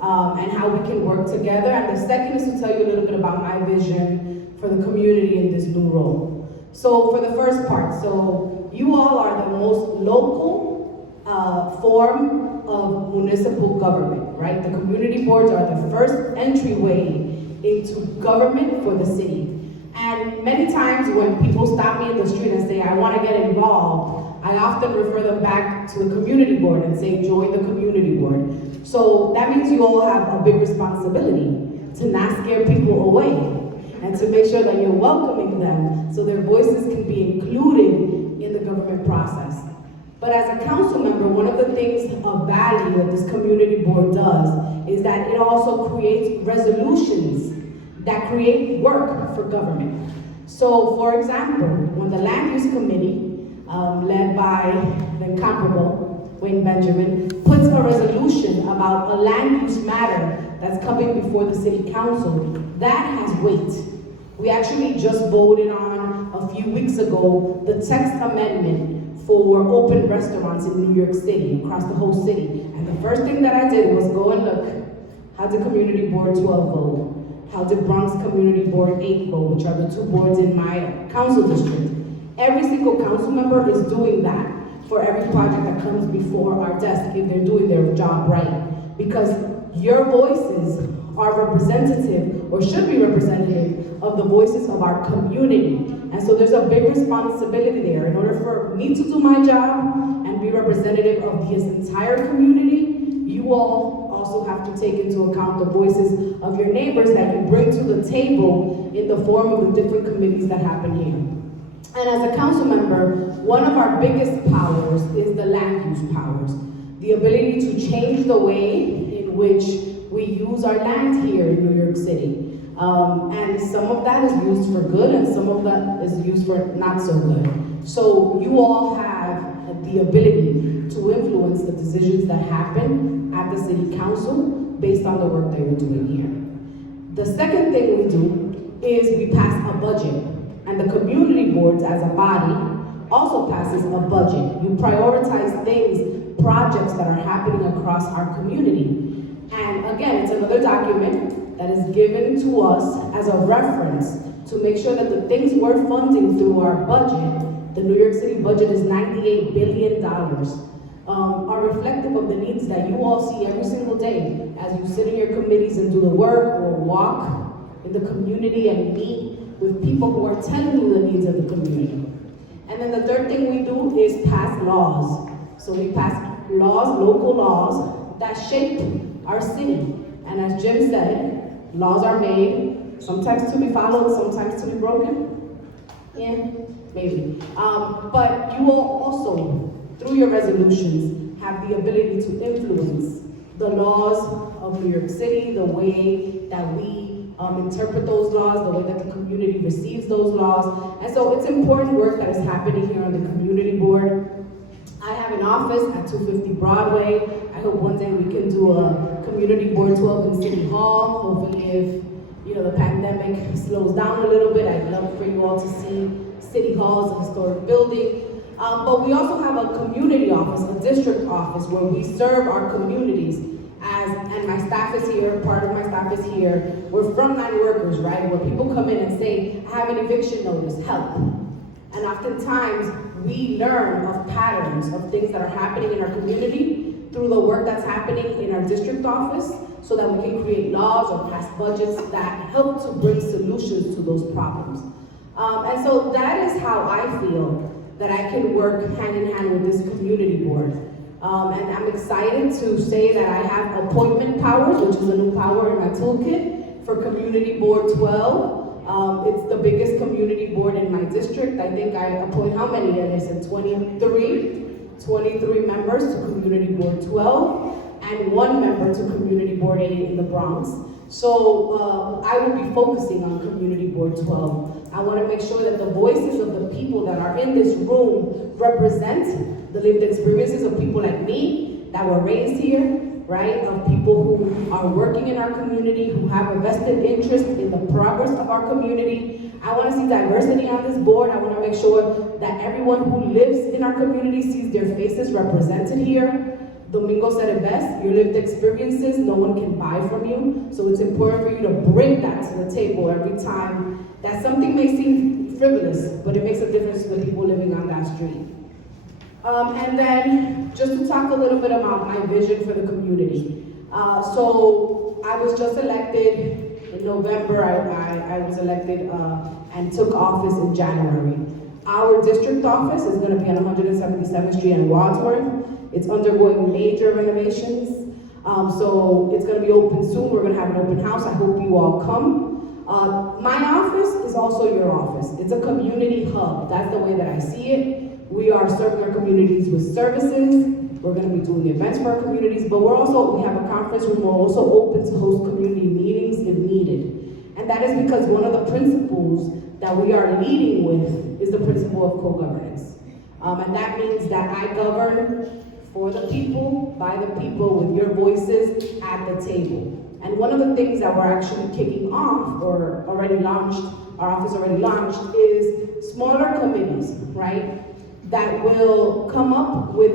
and how we can work together. And the second is to tell you a little bit about my vision for the community in this new role. So for the first part, so you all are the most local form of municipal government, right? The community boards are the first entryway into government for the city. And many times when people stop me in the street and say, I want to get involved, I often refer them back to the community board and say, join the community board. So that means you all have a big responsibility to not scare people away and to make sure that you're welcoming them so their voices can be included in the government process. But as a council member, one of the things of value that this community board does is that it also creates resolutions that create work for government. So for example, when the land use committee, led by the incomparable Wayne Benjamin, puts a resolution about a land use matter that's coming before the city council, that has weight. We actually just voted on a few weeks ago the text amendment for open restaurants in New York City, across the whole city. And the first thing that I did was go and look, how did Community Board 12 vote? How did Bronx Community Board 8 vote, which are the two boards in my council district? Every single council member is doing that for every project that comes before our desk if they're doing their job right. Because your voices are representative, or should be representative, of the voices of our community. And so there's a big responsibility there. In order for me to do my job and be representative of this entire community, you all also have to take into account the voices of your neighbors that you bring to the table in the form of the different committees that happen here. And as a council member, one of our biggest powers is the land use powers. The ability to change the way in which we use our land here in New York City. And some of that is used for good and some of that is used for not so good. So you all have the ability to influence the decisions that happen at the city council based on the work that you're doing here. The second thing we do is we pass a budget, and the community boards as a body also passes a budget. You prioritize things, projects that are happening across our community. And again, it's another document that is given to us as a reference to make sure that the things we're funding through our budget, the New York City budget is $98 billion, are reflective of the needs that you all see every single day as you sit in your committees and do the work or walk in the community and meet with people who are telling you the needs of the community. And then the third thing we do is pass laws. So we pass laws, local laws, that shape our city. And as Jim said, laws are made, sometimes to be followed, sometimes to be broken. Yeah, maybe. But you will also, through your resolutions, have the ability to influence the laws of New York City, the way that we interpret those laws, the way that the community receives those laws. And so it's important work that is happening here on the community board. I have an office at 250 Broadway. I hope one day we can do a community board 12 in City Hall. Hopefully if the pandemic slows down a little bit, I'd love for you all to see City Hall as a historic building. But we also have a community office, a district office, where we serve our communities and my staff is here, part of my staff is here. We're frontline workers, right? Where people come in and say, I have an eviction notice, help. And oftentimes, we learn of patterns of things that are happening in our community through the work that's happening in our district office so that we can create laws or pass budgets that help to bring solutions to those problems. And so that is how I feel that I can work hand in hand with this community board. And I'm excited to say that I have appointment powers, which is a new power in my toolkit for Community Board 12. It's the biggest community board in my district. I think I appoint how many? I said 23 members to Community Board 12 and 1 member to Community Board 8 in the Bronx. So I will be focusing on Community Board 12. I want to make sure that the voices of the people that are in this room represent the lived experiences of people like me that were raised here, right? Of people who are working in our community, who have a vested interest in the progress of our community. I want to see diversity on this board. I want to make sure that everyone who lives in our community sees their faces represented here. Domingo said it best, your lived experiences, no one can buy from you. So it's important for you to bring that to the table every time that something may seem frivolous, but it makes a difference to the people living on that street. And then just to talk a little bit about my vision for the community. So I was just elected in November. I was elected and took office in January. Our district office is going to be on 177th Street in Wadsworth. It's undergoing major renovations. So it's going to be open soon. We're going to have an open house. I hope you all come. My office is also your office. It's a community hub. That's the way that I see it. We are serving our communities with services. We're going to be doing events for our communities, but we have a conference room. We're also open to host community meetings if needed. And that is because one of the principles that we are leading with is the principle of co-governance. And that means that I govern for the people, by the people, with your voices at the table. And one of the things that we're actually kicking off, or already launched, our office already launched, is smaller committees, right? That will come up with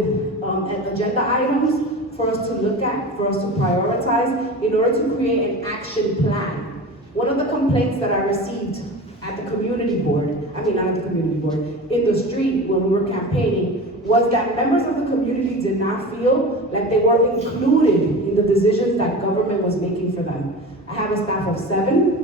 agenda items for us to look at, for us to prioritize, in order to create an action plan. One of the complaints that I received at the community board, not at the community board, in the street when we were campaigning, was that members of the community did not feel like they were included in the decisions that government was making for them. I have a staff of 7.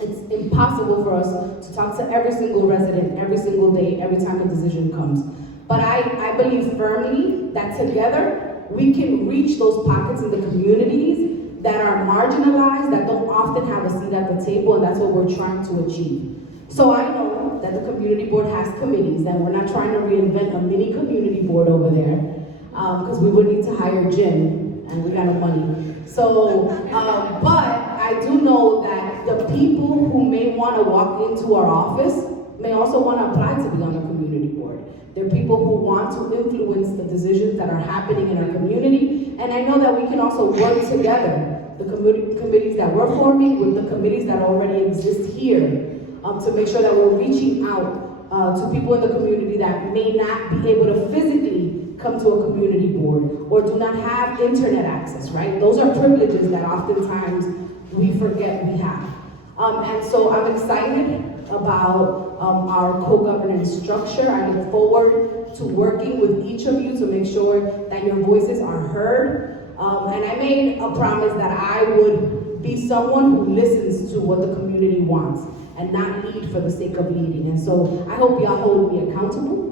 It's impossible for us to talk to every single resident, every single day, every time a decision comes. But I believe firmly that together, we can reach those pockets in the communities that are marginalized, that don't often have a seat at the table, and that's what we're trying to achieve. So I know that the community board has committees, and we're not trying to reinvent a mini community board over there, because we would need to hire Jim, and we got no money. So, but I do know that the people who may want to walk into our office may also want to apply to be on the community board. They're people who want to influence the decisions that are happening in our community, and I know that we can also work together the committees that we're forming with the committees that already exist here, to make sure that we're reaching out to people in the community that may not be able to physically come to a community board or do not have internet access, right? Those are privileges that oftentimes we forget we have. And so I'm excited about our co-governance structure. I look forward to working with each of you to make sure that your voices are heard. And I made a promise that I would be someone who listens to what the community wants and not lead for the sake of leading. And so I hope y'all hold me accountable.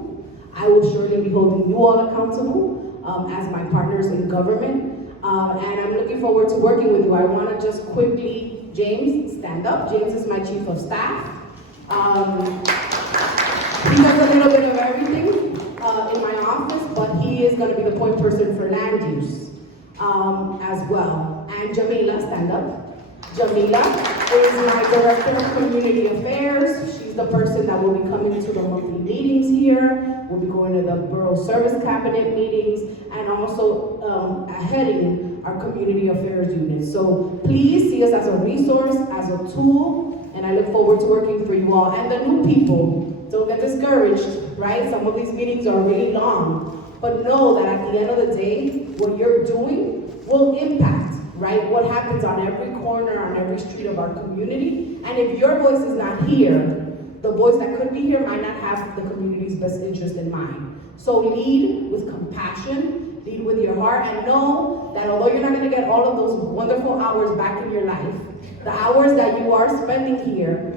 I will surely be holding you all accountable as my partners in government. And I'm looking forward to working with you. I want to just quickly, James, stand up. James is my chief of staff. He does a little bit of everything in my office, but he is going to be the point person for land use as well. And Jamila, stand up. Jamila is my director of community affairs. She's the person that will be coming to the monthly meetings here. We'll be going to the borough service cabinet meetings and also heading our community affairs unit. So please see us as a resource, as a tool, and I look forward to working for you all. And the new people, don't get discouraged, right? Some of these meetings are really long, but know that at the end of the day, what you're doing will impact, right? What happens on every corner, on every street of our community. And if your voice is not here, the voice that could be here might not have the community's best interest in mind. So lead with compassion, lead with your heart, and know that although you're not gonna get all of those wonderful hours back in your life, the hours that you are spending here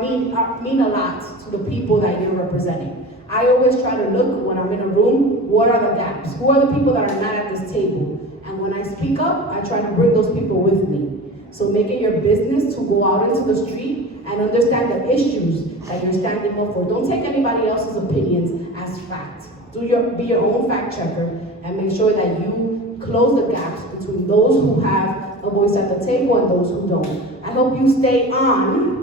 mean a lot to the people that you're representing. I always try to look when I'm in a room, what are the gaps? Who are the people that are not at this table? And when I speak up, I try to bring those people with me. So make it your business to go out into the street and understand the issues that you're standing up for. Don't take anybody else's opinions as fact. Be your own fact checker and make sure that you close the gaps between those who have a voice at the table and those who don't. I hope you stay on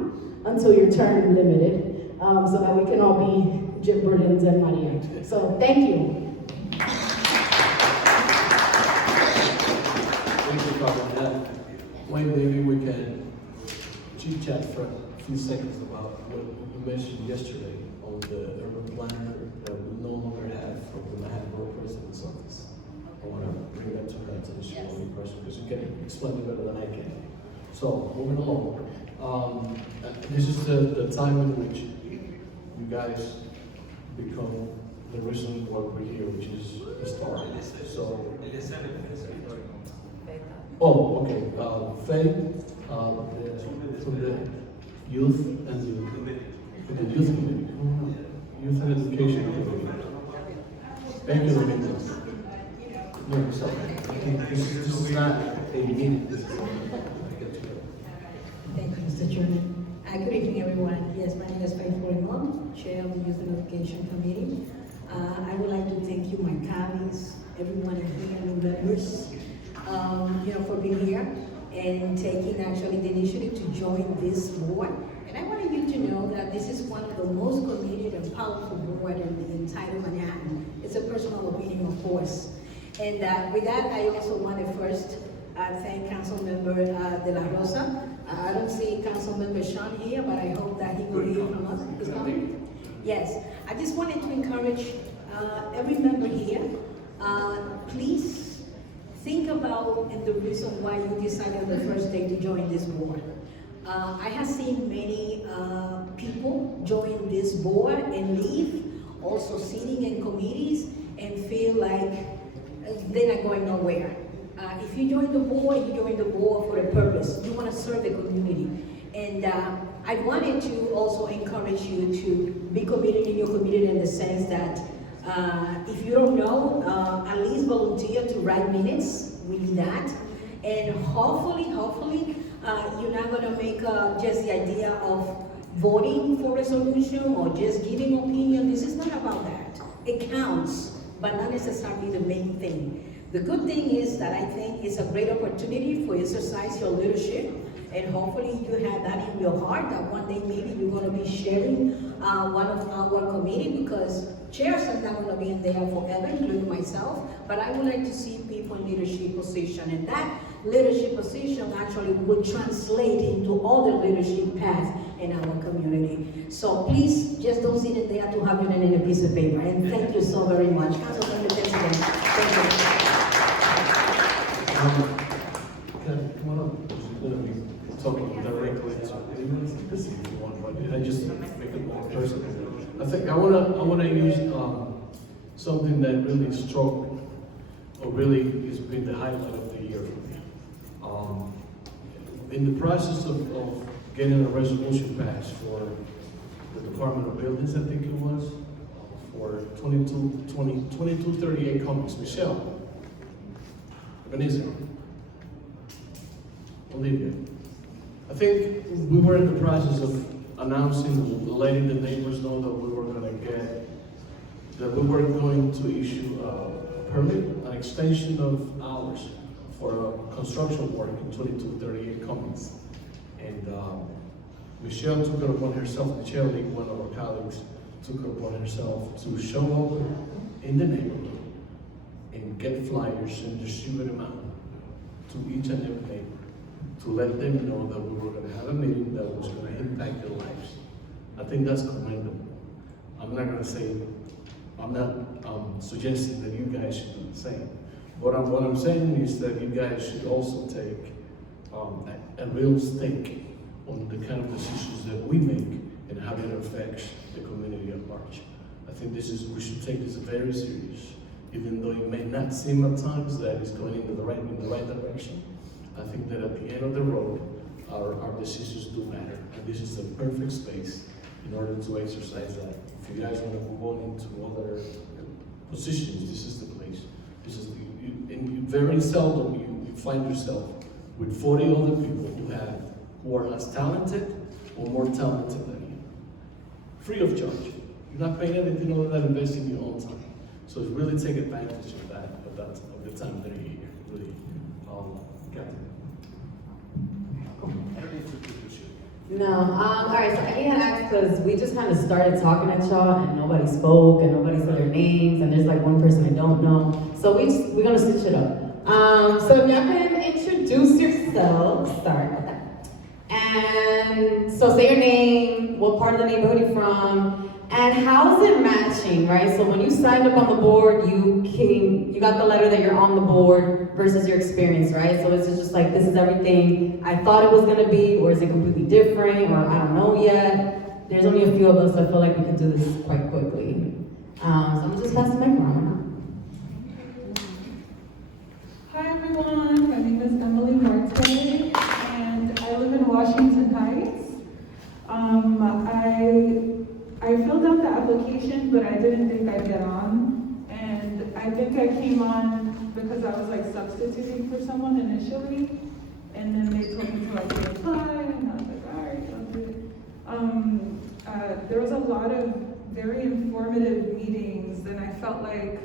until your term limited, so that we can all be Jim Berlins and Maria. So thank you. Thank you, Carmen. Wayne, maybe we can chit chat for a few seconds about what you mentioned yesterday on the urban planner that we no longer have, or we not have borough president's office. I want to bring that to your attention, only question, because you can explain it better than I can. So, moving along. This is the time in which you guys become the reason why we're here, which is historic. So, oh, okay. Faith from the youth and the youth committee, youth and education committee. Thank you, Lorena. No, sorry. This is not a meeting. This is Thank you, Mr. Chairman. Good evening, everyone. Yes, my name is Faith Morimon, Chair of the Youth and Education Committee. I would like to thank you, my colleagues, everyone here, new members, for being here and taking actually the initiative to join this board. And I wanted you to know that this is one of the most committed and powerful board in the entire Manhattan. It's a personal opinion, of course. And with that, I also want to first thank Councilmember De La Rosa. I don't see Councilmember Sean here, but I hope that he will hear from us. He's coming? Yes. I just wanted to encourage every member here, please think about the reason why you decided the first day to join this board. I have seen many people join this board and leave, also sitting in committees and feel like they're not going nowhere. If you join the board for a purpose. You want to serve the community. And I wanted to also encourage you to be committed in your community in the sense that if you don't know, at least volunteer to write minutes. We need that. And hopefully, you're not going to make just the idea of voting for resolution or just giving opinion. This is not about that. It counts, but not necessarily the main thing. The good thing is that I think it's a great opportunity for you to exercise your leadership, and hopefully you have that in your heart that one day maybe you're going to be sharing one of our committee, because chairs are not going to be in there forever, including myself, but I would like to see people in leadership position, and that leadership position actually would translate into other leadership paths in our community. So please, just don't sit in there to have your name in a piece of paper. And thank you so very much. Councilmember President, thank you. Come on up. She's gonna be talking directly to this if you want, but I just make it more personal. I think I wanna use something that really struck, or really has been the highlight of the year for me. In the process of getting a resolution passed for the Department of Buildings, I think it was, for 2238 companies. Michelle, Ebenezer, Olivia. I think we were in the process of announcing, letting the neighbors know that we were going to issue a permit, an extension of hours for construction work in 2238 companies. And Michelle took it upon herself, Michelle, one of our colleagues, took it upon herself to show up in the neighborhood and get flyers and distribute them out to each and every neighbor, to let them know that we were going to have a meeting that was going to impact their lives. I think that's commendable. I'm not suggesting that you guys should do the same. What I'm saying is that you guys should also take a real stake on the kind of decisions that we make and how it affects the community at large. I think we should take this very serious, even though it may not seem at times that it's going in the right direction. I think that at the end of the road, our decisions do matter, and this is the perfect space in order to exercise that. If you guys want to move on into other positions, this is the place. And you very seldom you find yourself with 40 other people who are as talented or more talented than you, free of charge. You're not paying anything other than investing your own time. So really take advantage of that, of the time that you're here. Really, No, all right, so I need to ask, because we just kind of started talking at y'all and nobody spoke and nobody said their names and there's like one person I don't know. So we're gonna switch it up. So if y'all can introduce yourselves, sorry about that. And so say your name, what part of the neighborhood you're from, and how's it matching, right? So when you signed up on the board, you got the letter that you're on the board versus your experience, right? So is it just like, this is everything I thought it was gonna be, or is it completely different, or I don't know yet? There's only a few of us, so I feel like we can do this quite quickly. So I'm gonna just pass the microphone. Hi everyone, my name is Emily Morte, and I live in Washington Heights. I filled out the application, but I didn't think I'd get on. And I think I came on because I was like substituting for someone initially. And then they told me to like apply, and I was like, all right, I'll do it. There was a lot of very informative meetings, and I felt like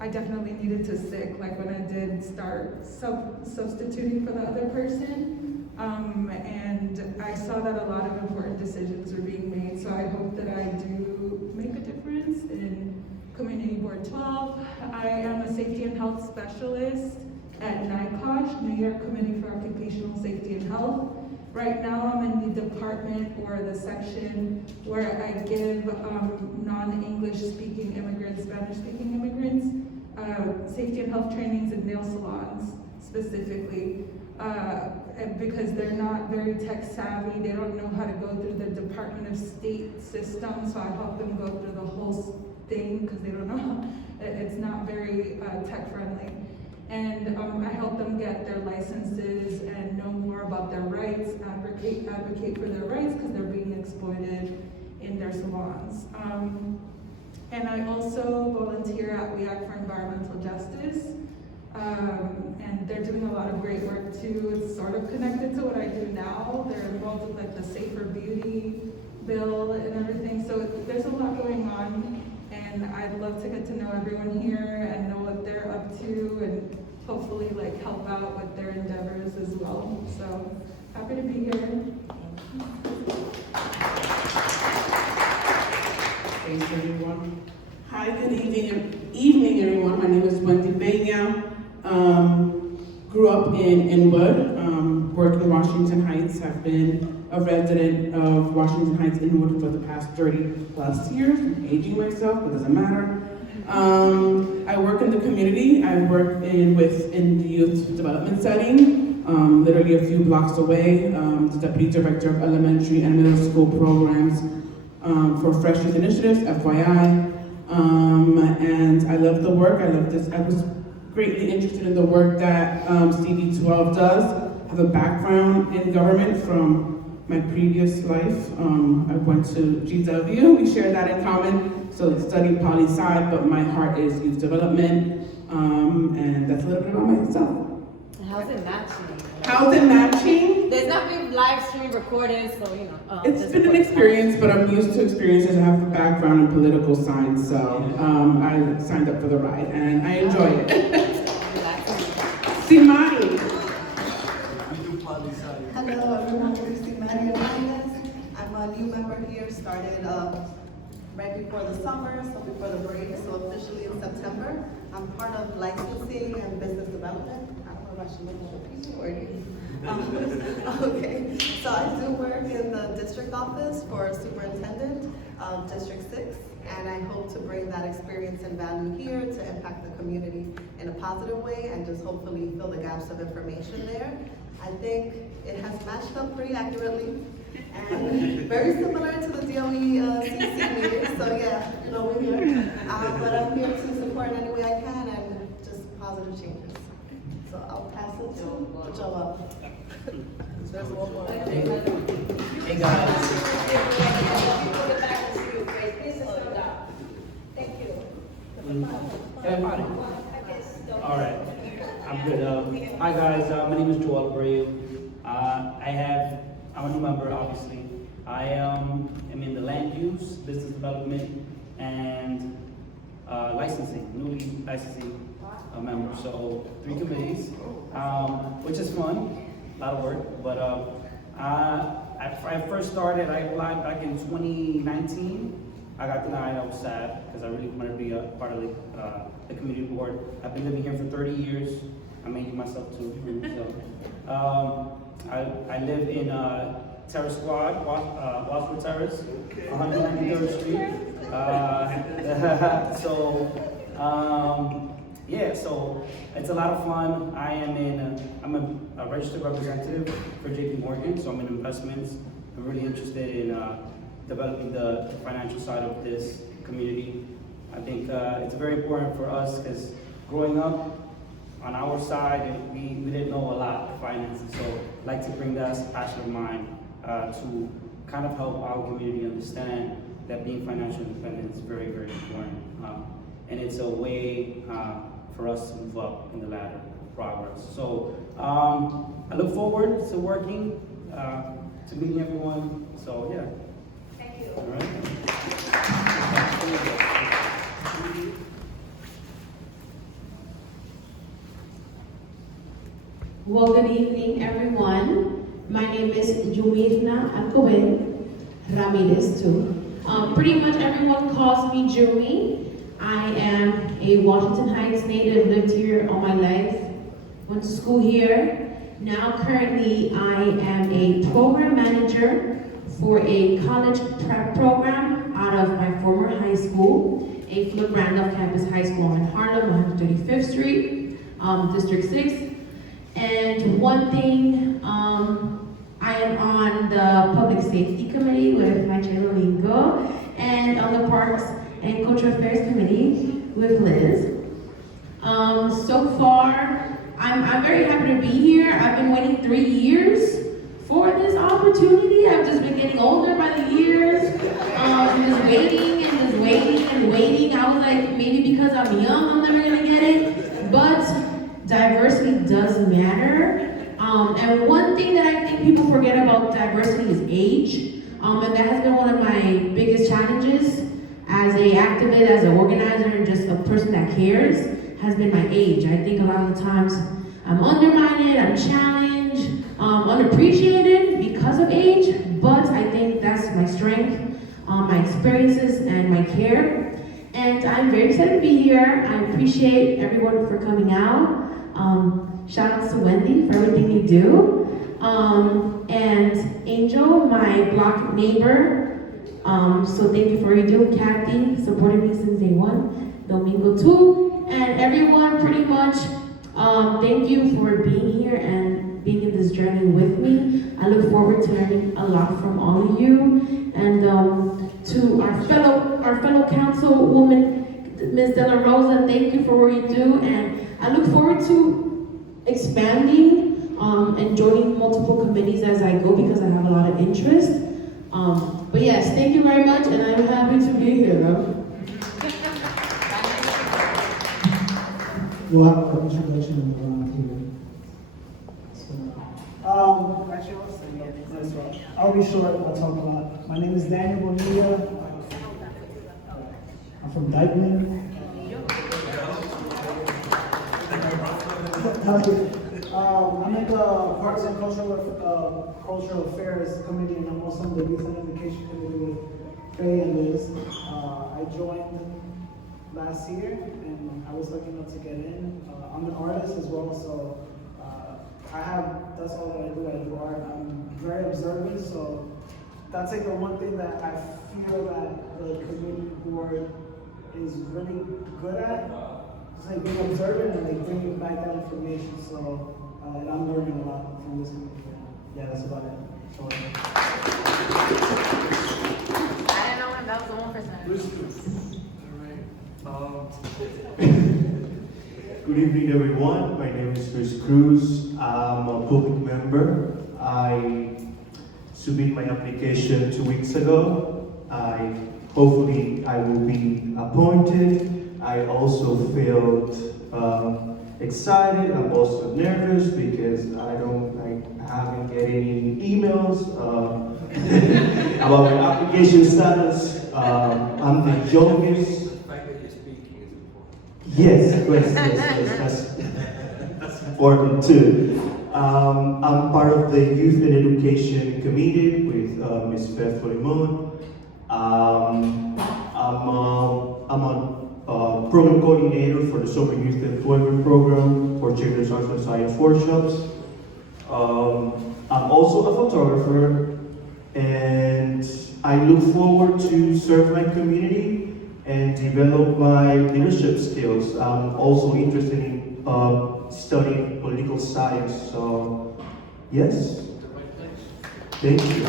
I definitely needed to stick, like when I did start substituting for the other person. And I saw that a lot of important decisions were being made, so I hope that I do make a difference in Community Board 12. I am a safety and health specialist at NICOSH, New York Committee for Occupational Safety and Health. Right now I'm in the department or the section where I give non-English speaking immigrants, Spanish speaking immigrants, safety and health trainings in nail salons specifically. Because they're not very tech savvy, they don't know how to go through the Department of State system, so I help them go through the whole thing because they don't know, it's not very tech friendly. And I help them get their licenses and know more about their rights, advocate for their rights because they're being exploited in their salons. And I also volunteer at We Act for Environmental Justice. And they're doing a lot of great work too. It's sort of connected to what I do now. They're involved with like the Safer Beauty bill and everything. So there's a lot going on, and I'd love to get to know everyone here and know what they're up to, and hopefully like help out with their endeavors as well. So happy to be here. Thanks everyone. Hi, good evening everyone. My name is Wendy Benya. grew up in Inwood, worked in Washington Heights. I've been a resident of Washington Heights, Inwood for the past 30 plus years. I'm aging myself, but it doesn't matter. I work in the community. I work in the youth development setting, literally a few blocks away. The Deputy Director of Elementary and Middle School Programs for Fresh Youth Initiatives, FYI. And I love the work. I was greatly interested in the work that CD12 does. I have a background in government from my previous life. I went to GW. We share that in common. So studied poli-sci, but my heart is youth development. And that's a little bit about myself. How's it matching? How's it matching? There's not been live stream recorded, so you know. It's been an experience, but I'm used to experiences. I have a background in political science, so I signed up for the ride, and I enjoy it. Simani. Hello everyone, this is Simani Hernandez. I'm a new member here, started right before the summer, so before the break, so officially in September. I'm part of licensing and business development. I don't know if I should look at the or you. Okay, so I do work in the district office for superintendent of District 6, and I hope to bring that experience and value here to impact the community in a positive way and just hopefully fill the gaps of information there. I think it has matched up pretty accurately and very similar to the DOE CC meeting, so yeah, you know, we're here. But I'm here to support in any way I can and just positive changes. So I'll pass it to Joel. There's one more. Hey guys. Thank you. Everybody. All right. I'm good. Hi guys. My name is Joel Abreu. I'm a new member, obviously. I am in the land use, business development, and licensing, newly licensing member. So 3 committees, which is fun, a lot of work. But I first started, I applied back in 2019. I got denied. I was sad because I really wanted to be a part of the community board. I've been living here for 30 years. I'm aging myself too. So, I live in Terrace Squad, Wasford Terrace, 193rd Street. Yeah, so it's a lot of fun. I'm a registered representative for JP Morgan, so I'm in investments. I'm really interested in developing the financial side of this community. I think it's very important for us because growing up on our side, we didn't know a lot of finances, so I'd like to bring that as a passion of mine to kind of help our community understand that being financially independent is very, very important. And it's a way for us to move up in the ladder of progress. So I look forward to working, to meeting everyone. So yeah. Thank you. All right. Well, good evening, everyone. My name is Juanita Ramirez, too. Pretty much everyone calls me Jumi. I am a Washington Heights native, lived here all my life, went to school here. Now, currently, I am a program manager for a college prep program out of my former high school, a Philip Randolph Campus High School in Harlem, 135th Street, District 6. And one thing, I am on the Public Safety Committee with my chair Domingo, and on the Parks and Cultural Affairs Committee with Liz. So far, I'm very happy to be here. I've been waiting 3 years for this opportunity. I've just been getting older by the years, just waiting and just waiting and waiting. I was like, maybe because I'm young, I'm never gonna get it. But diversity does matter. And one thing that I think people forget about diversity is age. And that has been one of my biggest challenges as an activist, as an organizer, and just a person that cares, has been my age. I think a lot of the times I'm undermined, I'm challenged, unappreciated because of age, but I think that's my strength, my experiences, and my care. And I'm very excited to be here. I appreciate everyone for coming out. Shout out to Wendy for everything you do. And Angel, my block neighbor. So thank you for what you do. Kathy, supported me since day one. Domingo too. And everyone, pretty much, thank you for being here and being in this journey with me. I look forward to learning a lot from all of you. And to our fellow councilwoman, Ms. De La Rosa, thank you for what you do. And I look forward to expanding and joining multiple committees as I go because I have a lot of interest. But yes, thank you very much, and I'm happy to be here. We'll have an introduction in the round here. Actually, I'll be short, I'll talk a lot. My name is Daniel Bonilla. I'm from Dykeman. I'm in the Parks and Cultural Affairs Committee, and I'm also in the Youth and Education Committee with Faye and Liz. I joined last year, and I was lucky enough to get in. I'm an artist as well, so that's all that I do. I do art. I'm very observant, so that's like the one thing that I feel that the community board is really good at. Just like being observant and like bringing back that information. So and I'm learning a lot from this community. Yeah, that's about it. So, I didn't know that was the 1%. Good evening, everyone. My name is Chris Cruz. I'm a public member. I submitted my application 2 weeks ago. Hopefully I will be appointed. I also felt excited. I'm also nervous because I haven't get any emails about my application status. I'm the youngest. Yes, that's important too. I'm part of the Youth and Education Committee with Ms. Beth Limon. I'm a program coordinator for the Summer Youth Employment Program for Children's Arts and Science Workshops. I'm also a photographer, and I look forward to serve my community and develop my leadership skills. I'm also interested in studying political science, so yes. Thank you.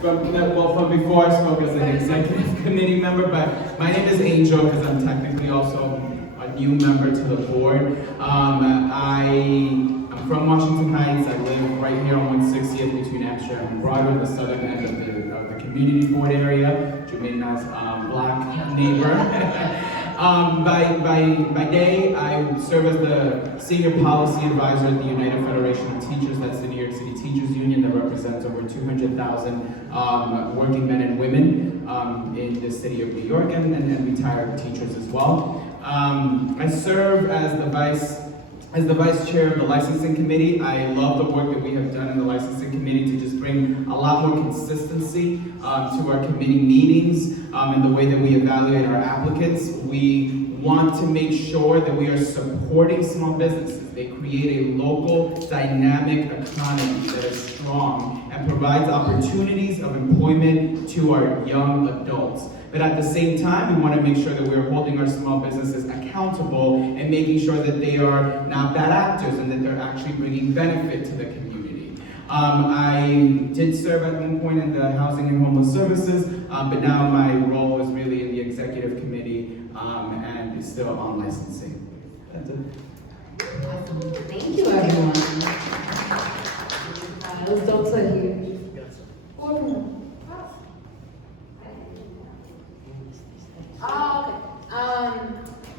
From before I spoke as an executive committee member, but my name is Angel because I'm technically also a new member to the board. I'm from Washington Heights. I live right here on 160th between Amsterdam and Broadway, the southern end of the community board area, Jumina's black neighbor. By day, I serve as the Senior Policy Advisor at the United Federation of Teachers. That's the New York City Teachers Union that represents over 200,000 working men and women in the city of New York and retired teachers as well. I serve as the vice chair of the licensing committee. I love the work that we have done in the licensing committee to just bring a lot more consistency to our committee meetings and the way that we evaluate our applicants. We want to make sure that we are supporting small businesses. They create a local dynamic economy that is strong and provides opportunities of employment to our young adults. But at the same time, we want to make sure that we're holding our small businesses accountable and making sure that they are not bad actors and that they're actually bringing benefit to the community. I did serve at one point in the Housing and Homeless Services, but now my role is really in the executive committee and is still on licensing. That's it. Awesome. Thank you, everyone. Those dogs are here.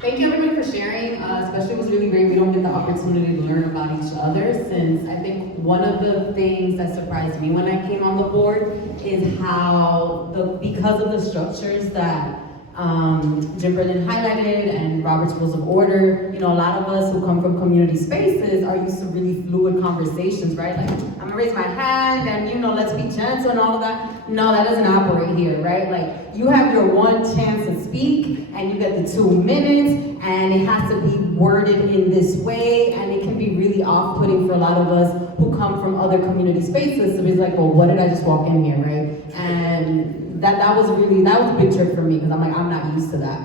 Thank you everyone for sharing, especially it was really great. We don't get the opportunity to learn about each other since I think one of the things that surprised me when I came on the board is how because of the structures that Jim Berlin highlighted and Robert's Rules of Order. You know, a lot of us who come from community spaces are used to really fluid conversations, right? Like, I'm gonna raise my hand and, you know, let's be gentle and all of that. No, that doesn't operate here, right? Like, you have your one chance to speak and you get the 2 minutes and it has to be worded in this way, and it can be really off-putting for a lot of us who come from other community spaces. So it's like, well, what did I just walk in here, right? And that was a big trip for me, because I'm like, I'm not used to that.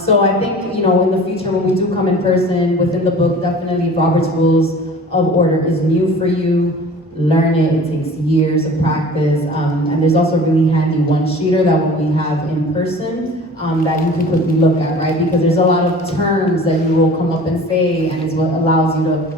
So I think, you know, in the future when we do come in person, within the book, definitely Robert's Rules of Order is new for you. Learn it, it takes years of practice. And there's also a really handy one-sheeter that when we have in person, that you can quickly look at, right? Because there's a lot of terms that you will come up and say, and it's what allows you to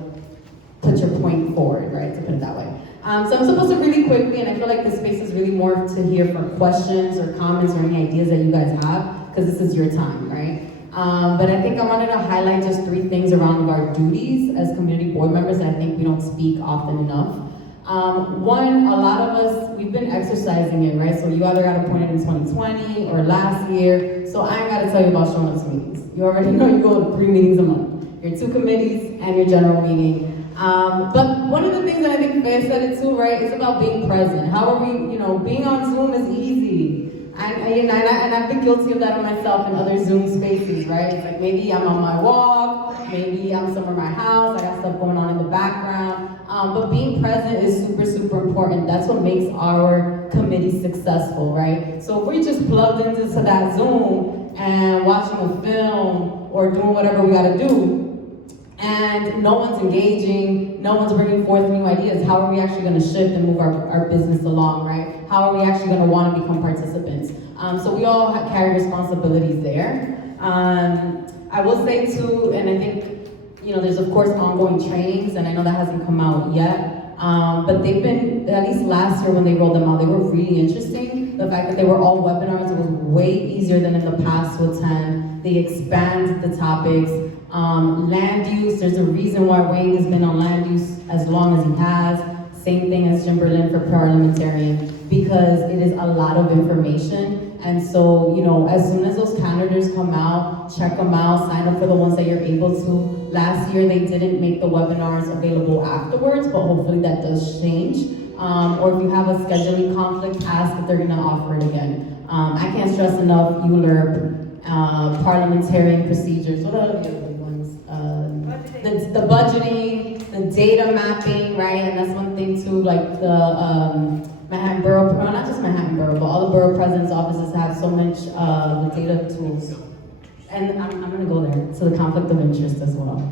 put your point forward, right? To put it that way. So I'm supposed to really quickly, and I feel like this space is really more to hear for questions or comments or any ideas that you guys have, because this is your time, right? But I think I wanted to highlight just 3 things around our duties as community board members that I think we don't speak often enough. One, a lot of us, we've been exercising it, right? So you either got appointed in 2020 or last year, so I ain't gotta tell you about showing up to meetings. You already know you go to 3 meetings a month. Your 2 committees and your general meeting. But one of the things that I think Faye said it too, right, is about being present. How are we, you know, being on Zoom is easy. And I've been guilty of that on myself in other Zoom spaces, right? It's like maybe I'm on my walk, maybe I'm somewhere in my house, I got stuff going on in the background. But being present is super, super important. That's what makes our committee successful, right? So if we just plugged into that Zoom and watching a film or doing whatever we gotta do, and no one's engaging, no one's bringing forth new ideas, how are we actually gonna shift and move our business along, right? How are we actually gonna wanna become participants? So we all carry responsibilities there. I will say too, and I think, you know, there's of course ongoing trainings, and I know that hasn't come out yet, but they've been, at least last year when they rolled them out, they were really interesting. The fact that they were all webinars, it was way easier than in the past to attend. They expand the topics. Land use, there's a reason why Wayne has been on land use as long as he has. Same thing as Jim Berlin for parliamentarian, because it is a lot of information. And so, you know, as soon as those calendars come out, check them out, sign up for the ones that you're able to. Last year, they didn't make the webinars available afterwards, but hopefully that does change. Or if you have a scheduling conflict, ask if they're gonna offer it again. I can't stress enough, ULERP, parliamentarian procedures, what are the other big ones? The budgeting, the data mapping, right? And that's one thing too, like the Manhattan Borough, well, not just Manhattan Borough, but all the borough president's offices have so much the data tools. And I'm gonna go there, so the conflict of interest as well.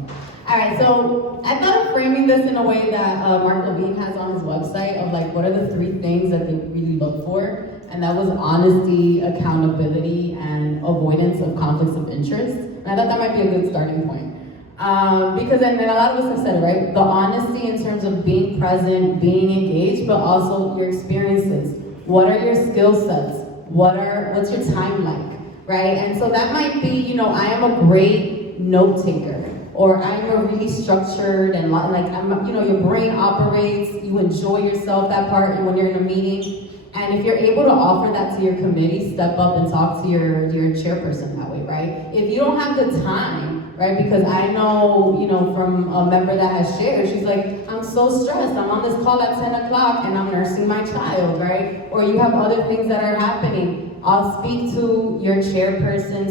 All right, so I thought of framing this in a way that Mark Levine has on his website of like, what are the 3 things that they really look for? And that was honesty, accountability, and avoidance of conflicts of interest. And I thought that might be a good starting point. Because then a lot of us have said it, right? The honesty in terms of being present, being engaged, but also your experiences. What are your skill sets? What's your time like, right? And so that might be, you know, I am a great note taker, or I'm a really structured and like, you know, your brain operates, you enjoy yourself, that part, and when you're in a meeting. And if you're able to offer that to your committee, step up and talk to your chairperson that way, right? If you don't have the time, right? Because I know, you know, from a member that has shared, she's like, I'm so stressed, I'm on this call at 10 o'clock and I'm nursing my child, right? Or you have other things that are happening. I'll speak to your chairperson,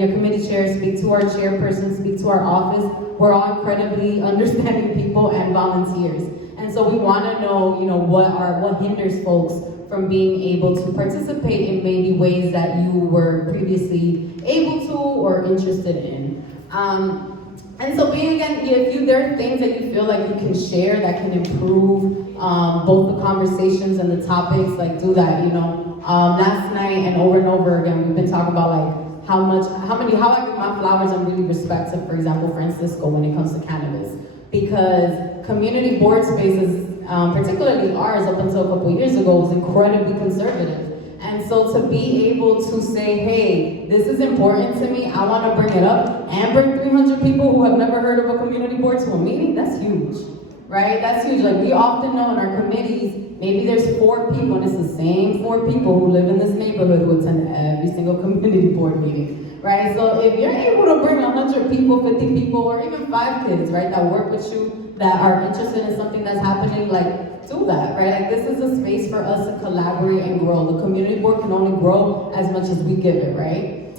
your committee chair, speak to our chairperson, speak to our office. We're all incredibly understanding people and volunteers. And so we want to know, you know, what hinders folks from being able to participate in maybe ways that you were previously able to or interested in. And so being, again, if there are things that you feel like you can share that can improve both the conversations and the topics, like do that, you know. Last night and over again, we've been talking about like how I give my flowers and really respect to, for example, Francisco when it comes to cannabis. Because community board spaces, particularly ours up until a couple years ago, was incredibly conservative. And so to be able to say, hey, this is important to me, I want to bring it up, and bring 300 people who have never heard of a community board to a meeting, that's huge, right? That's huge. Like, we often know in our committees, maybe there's 4 people, and it's the same 4 people who live in this neighborhood who attend every single community board meeting, right? So if you're able to bring 100 people, 50 people, or even 5 kids, right, that work with you, that are interested in something that's happening, like, do that, right? Like, this is a space for us to collaborate and grow. The community board can only grow as much as we give it, right?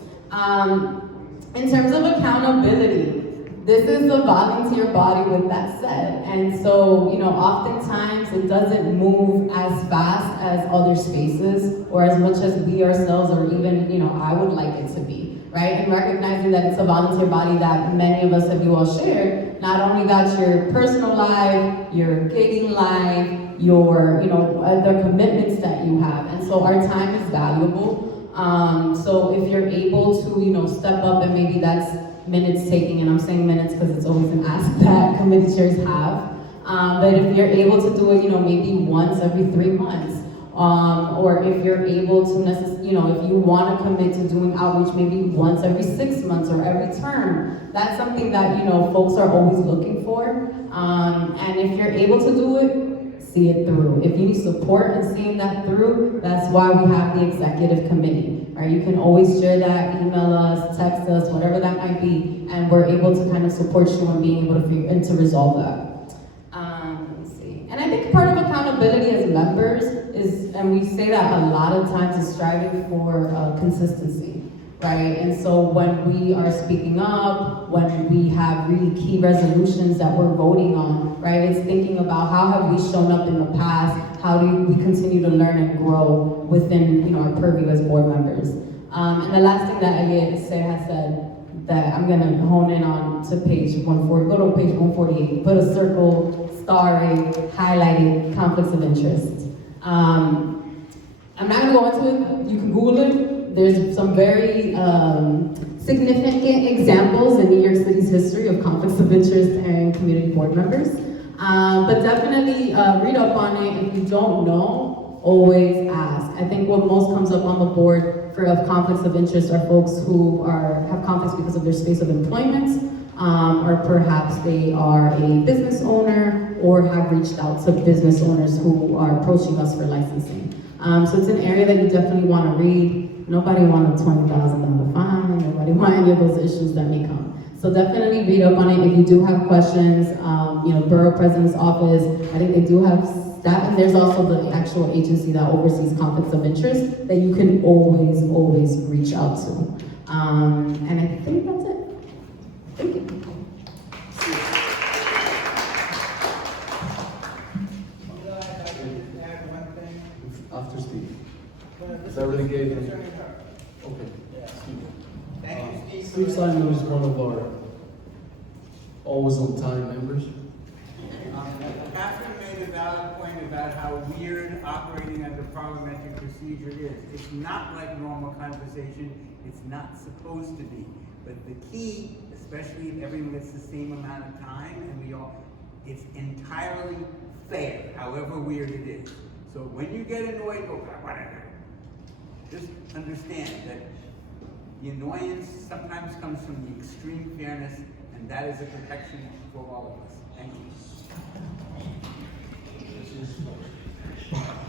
In terms of accountability, this is a volunteer body with that said. And so, you know, oftentimes it doesn't move as fast as other spaces or as much as we ourselves or even, you know, I would like it to be, right? And recognizing that it's a volunteer body that many of us have you all shared, not only that's your personal life, your gigging life, your, you know, other commitments that you have. And so our time is valuable. So if you're able to, you know, step up, and maybe that's minutes taking, and I'm saying minutes because it's always an ask that committee chairs have. But if you're able to do it, you know, maybe once every 3 months, or if you're able to, you know, if you want to commit to doing outreach maybe once every 6 months or every term, that's something that, you know, folks are always looking for. And if you're able to do it, see it through. If you need support in seeing that through, that's why we have the executive committee, right? You can always share that, email us, text us, whatever that might be, and we're able to kind of support you in being able to figure and to resolve that. Let's see. And I think part of accountability as members is, and we say that a lot of times, is striving for consistency, right? And so when we are speaking up, when we have really key resolutions that we're voting on, right? It's thinking about how have we shown up in the past, how do we continue to learn and grow within, you know, our purview as board members. And the last thing that I has said that I'm gonna hone in on to page 140, go to page 148, put a circle, starring, highlighting conflicts of interest. I'm not gonna go into it, you can Google it. There's some very significant examples in New York City's history of conflicts of interest and community board members. But definitely read up on it. If you don't know, always ask. I think what most comes up on the board of conflicts of interest are folks who have conflicts because of their space of employment, or perhaps they are a business owner or have reached out to business owners who are approaching us for licensing. So it's an area that you definitely want to read. Nobody wants a $20,000 fine. Nobody wants any of those issues that may come. So definitely read up on it. If you do have questions, you know, Borough President's Office, I think they do have staff, and there's also the actual agency that oversees conflicts of interest that you can always reach out to. And I think that's it. Thank you. After Steve. Is that really gave him? Okay. Steve Simon is one of our always on time members. Catherine made a valid point about how weird operating under parliamentary procedure is. It's not like normal conversation. It's not supposed to be. But the key, especially if everyone gets the same amount of time, and it's entirely fair, however weird it is. So when you get annoyed, go, whatever. Just understand that the annoyance sometimes comes from the extreme fairness, and that is a protection for all of us. Thank you.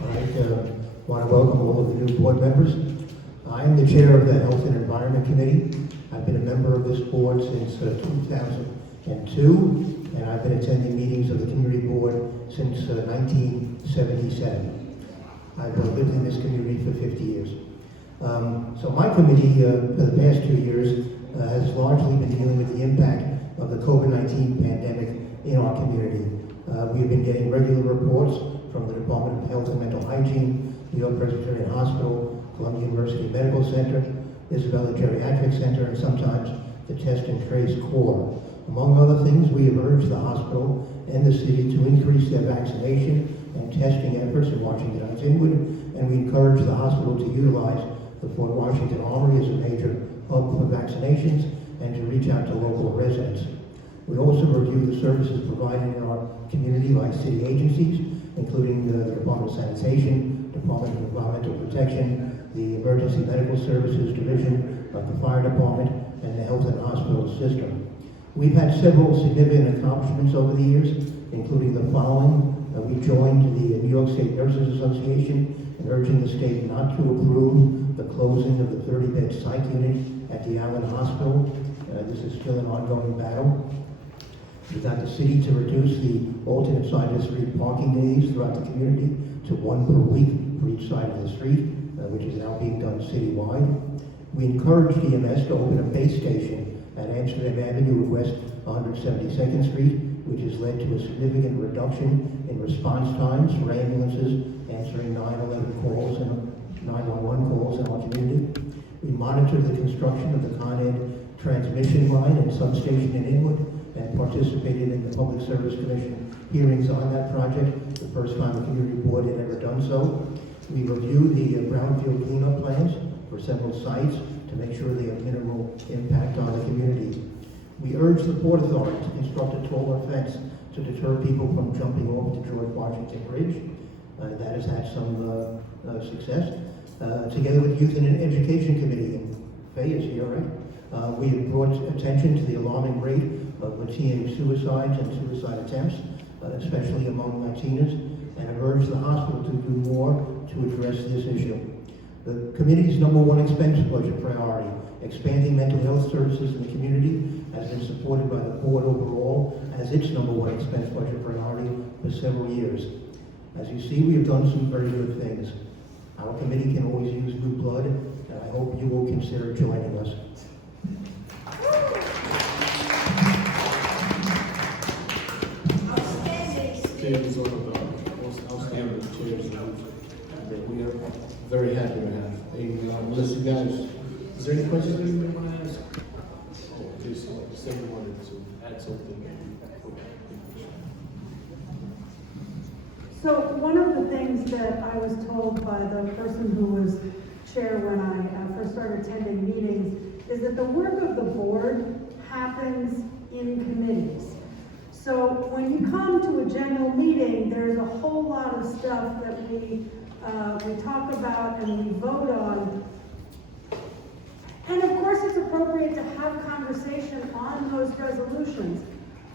All right, want to welcome all of the new board members. I am the chair of the Health and Environment Committee. I've been a member of this board since 2002, and I've been attending meetings of the community board since 1977. I've lived in this community for 50 years. So my committee, for the past 2 years, has largely been dealing with the impact of the COVID-19 pandemic in our community. We have been getting regular reports from the Department of Health and Mental Hygiene, New York Presbyterian Hospital, Columbia University Medical Center, Isabella Geriatric Center, and sometimes the Test and Trace Corps. Among other things, we have urged the hospital and the city to increase their vaccination and testing efforts in Washington Heights Inwood, and we encourage the hospital to utilize the Fort Washington Armory as a major hub for vaccinations and to reach out to local residents. We also review the services provided in our community by city agencies, including the Department of Sanitation, Department of Environmental Protection, the Emergency Medical Services Division of the Fire Department, and the Health and Hospital System. We've had several significant accomplishments over the years. including the following. We joined the New York State Nurses Association in urging the state not to approve the closing of the 30-bed psych unit at the Allen Hospital. This is still an ongoing battle. We got the city to reduce the alternate side of the street parking days throughout the community to 1 per week for each side of the street, which is now being done citywide. We encouraged EMS to open a base station at Amsterdam Avenue and West 172nd Street, which has led to a significant reduction in response times for ambulances answering 911 calls and 911 calls in our community. We monitored the construction of the Con Ed transmission line and substation in Inwood and participated in the Public Service Commission hearings on that project, the first time the community board had ever done so. We reviewed the brownfield cleanup plans for several sites to make sure they have minimal impact on the community. We urged the Port Authority to construct a taller fence to deter people from jumping off the George Washington Bridge. That has had some success. Together with Youth and Education Committee, and Faye is here, right? We have brought attention to the alarming rate of Latino suicides and suicide attempts, especially among Latinas, and have urged the hospital to do more to address this issue. The committee's #1 expense budget priority, expanding mental health services in the community, has been supported by the board overall as its #1 expense budget priority for several years. As you see, we have done some very good things. Our committee can always use new blood, and I hope you will consider joining us. Chair is one of the most outstanding chairs that we are very happy to have. And listen, guys, is there any questions that you want to ask? Oh, please, someone wanted to add something. So one of the things that I was told by the person who was chair when I first started attending meetings is that the work of the board happens in committees. So when you come to a general meeting, there's a whole lot of stuff that we talk about and we vote on. And of course it's appropriate to have conversation on those resolutions.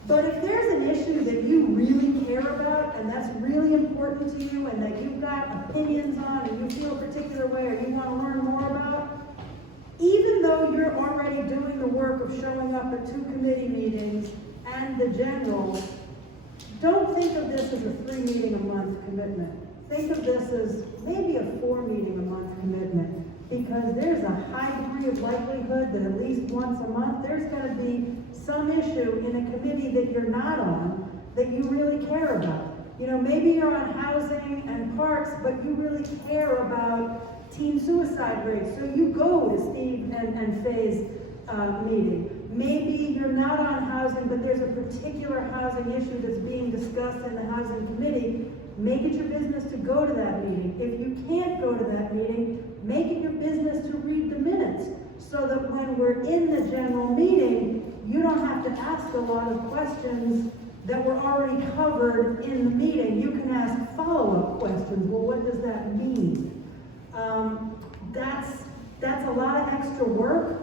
But if there's an issue that you really care about and that's really important to you and that you've got opinions on and you feel a particular way or you want to learn more about, even though you're already doing the work of showing up at 2 committee meetings and the general, don't think of this as a 3-meeting-a-month commitment. Think of this as maybe a 4-meeting-a-month commitment, because there's a high degree of likelihood that at least once a month there's going to be some issue in a committee that you're not on that you really care about. You know, maybe you're on housing and parks, but you really care about teen suicide rates, so you go to Steve and Faye's meeting. Maybe you're not on housing, but there's a particular housing issue that's being discussed in the housing committee. Make it your business to go to that meeting. If you can't go to that meeting, make it your business to read the minutes, so that when we're in the general meeting, you don't have to ask a lot of questions that were already covered in the meeting. You can ask follow-up questions. Well, what does that mean? That's a lot of extra work,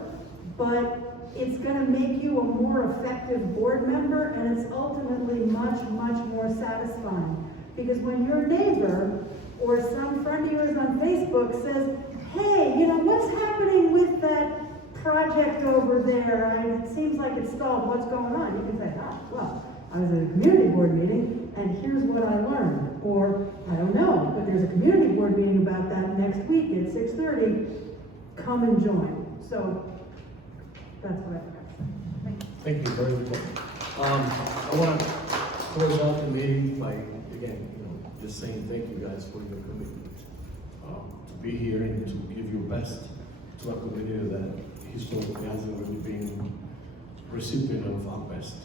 but it's going to make you a more effective board member, and it's ultimately much, much more satisfying. Because when your neighbor or some friend of yours on Facebook says, hey, you know, what's happening with that project over there? It seems like it's stalled. What's going on? You can say, well, I was at a community board meeting, and here's what I learned. Or, I don't know, but there's a community board meeting about that next week at 6:30. Come and join. So, that's what I've got to say. Thank you very much. I want to close out the meeting by, again, just saying thank you guys for your commitment to be here and to give your best to a community that historically hasn't really been recipient of our best.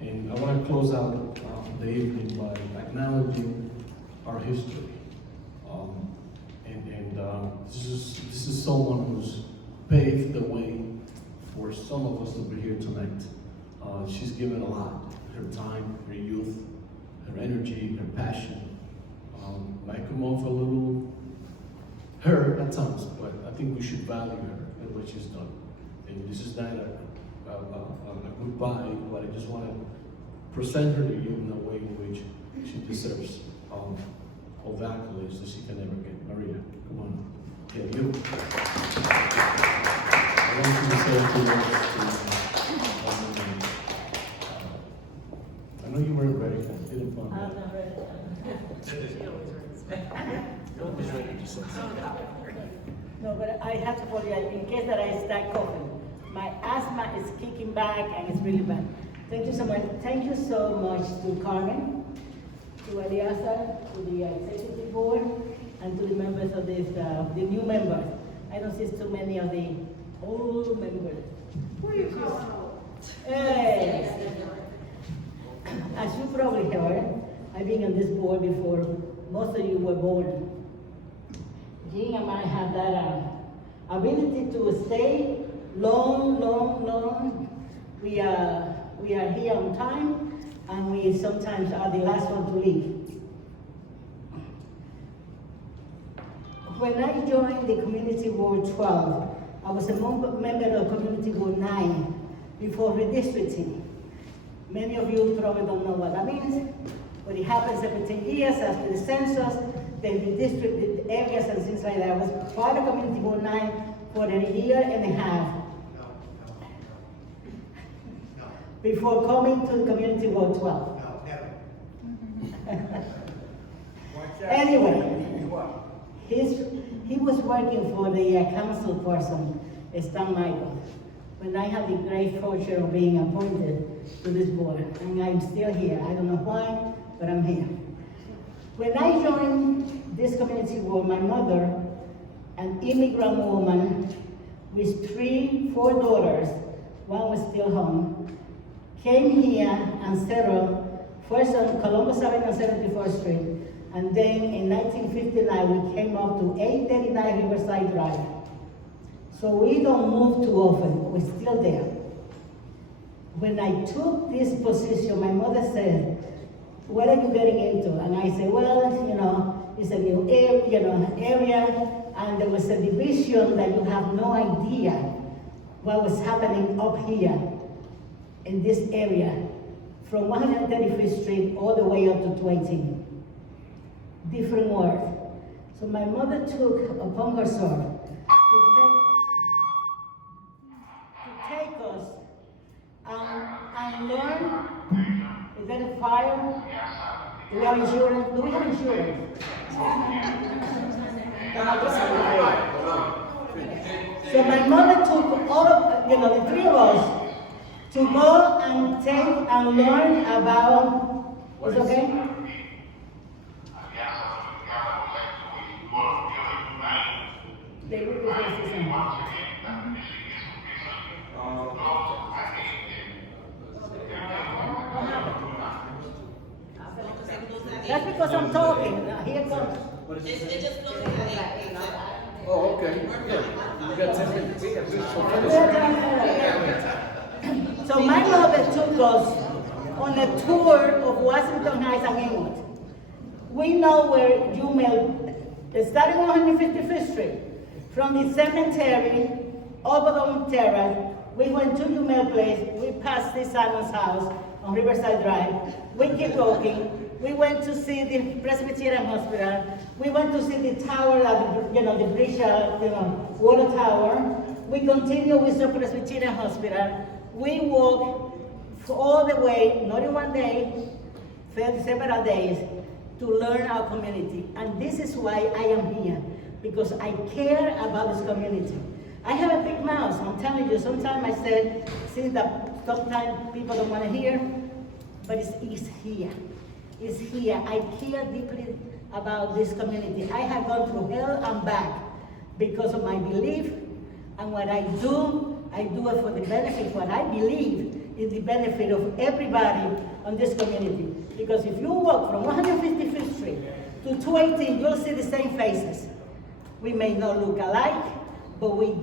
And I want to close out the evening by acknowledging our history. This is someone who's paved the way for some of us to be here tonight. She's given a lot, her time, her youth, her energy, her passion. Might come off a little hurt at times, but I think we should value her and what she's done. And this is not a goodbye, but I just want to present her to you in a way in which she deserves all the accolades that she can ever get. Maria, come on. Yeah, you. I want you to say a few words to I know you weren't ready. I didn't want that. I'm not ready. You're always ready to say something. No, but I have to apologize in case that I start coughing. My asthma is kicking back and it's really bad. Thank you so much. Thank you so much to Carmen, to Eliasa, to the executive board, and to the members of this, the new members. I don't see too many of the old members. Who are you calling old? Hey. As you probably heard, I've been on this board before most of you were born. Jean and I have that ability to stay long. We are here on time, and we sometimes are the last one to leave. When I joined the Community Board 12, I was a member of Community Board 9 before redistricting. Many of you probably don't know what that means, but it happens every 10 years after the census. They redistrict the areas and things like that. I was part of Community Board 9 for a year and a half. Before coming to Community Board 12. Anyway, he was working for the council person, Stan Michael, when I had the great fortune of being appointed to this board, and I'm still here. I don't know why, but I'm here. When I joined this community board, my mother, an immigrant woman with 4 daughters, one was still home, came here and settled first on Columbus Avenue and 74th Street, and then in 1959 we came up to 839 Riverside Drive. So we don't move too often, we're still there. When I took this position, my mother said, "What are you getting into?" And I said, "Well, it's a new area, and there was a division that you have no idea what was happening up here in this area, from 135th Street all the way up to 218. Different world." So my mother took upon herself to take us and learn. Is that a fire? Do we have insurance? Do we have insurance? So my mother took all of, the 3 of us to go and take and learn about, is it okay? They will be facing. That's because I'm talking. Now, here comes. It just goes to Oh, okay. Yeah. You got 10 minutes. So my mother took us on a tour of Washington Heights and Inwood. We know where UML, starting on 155th Street, from the cemetery over the terrace, we went to UML Place, we passed the Simon's house on Riverside Drive, we keep walking, we went to see the Presbyterian Hospital, we went to see the tower, the bridge, water tower, we continue with the Presbyterian Hospital, we walk all the way, not in one day, several days, to learn our community. And this is why I am here, because I care about this community. I have a big mouth, I'm telling you. Sometimes I said, see that sometimes people don't want to hear, but it's here. It's here. I care deeply about this community. I have gone through hell and back because of my belief, and what I do it for the benefit. What I believe is the benefit of everybody on this community. Because if you walk from 155th Street to 218, you'll see the same faces. We may not look alike, but we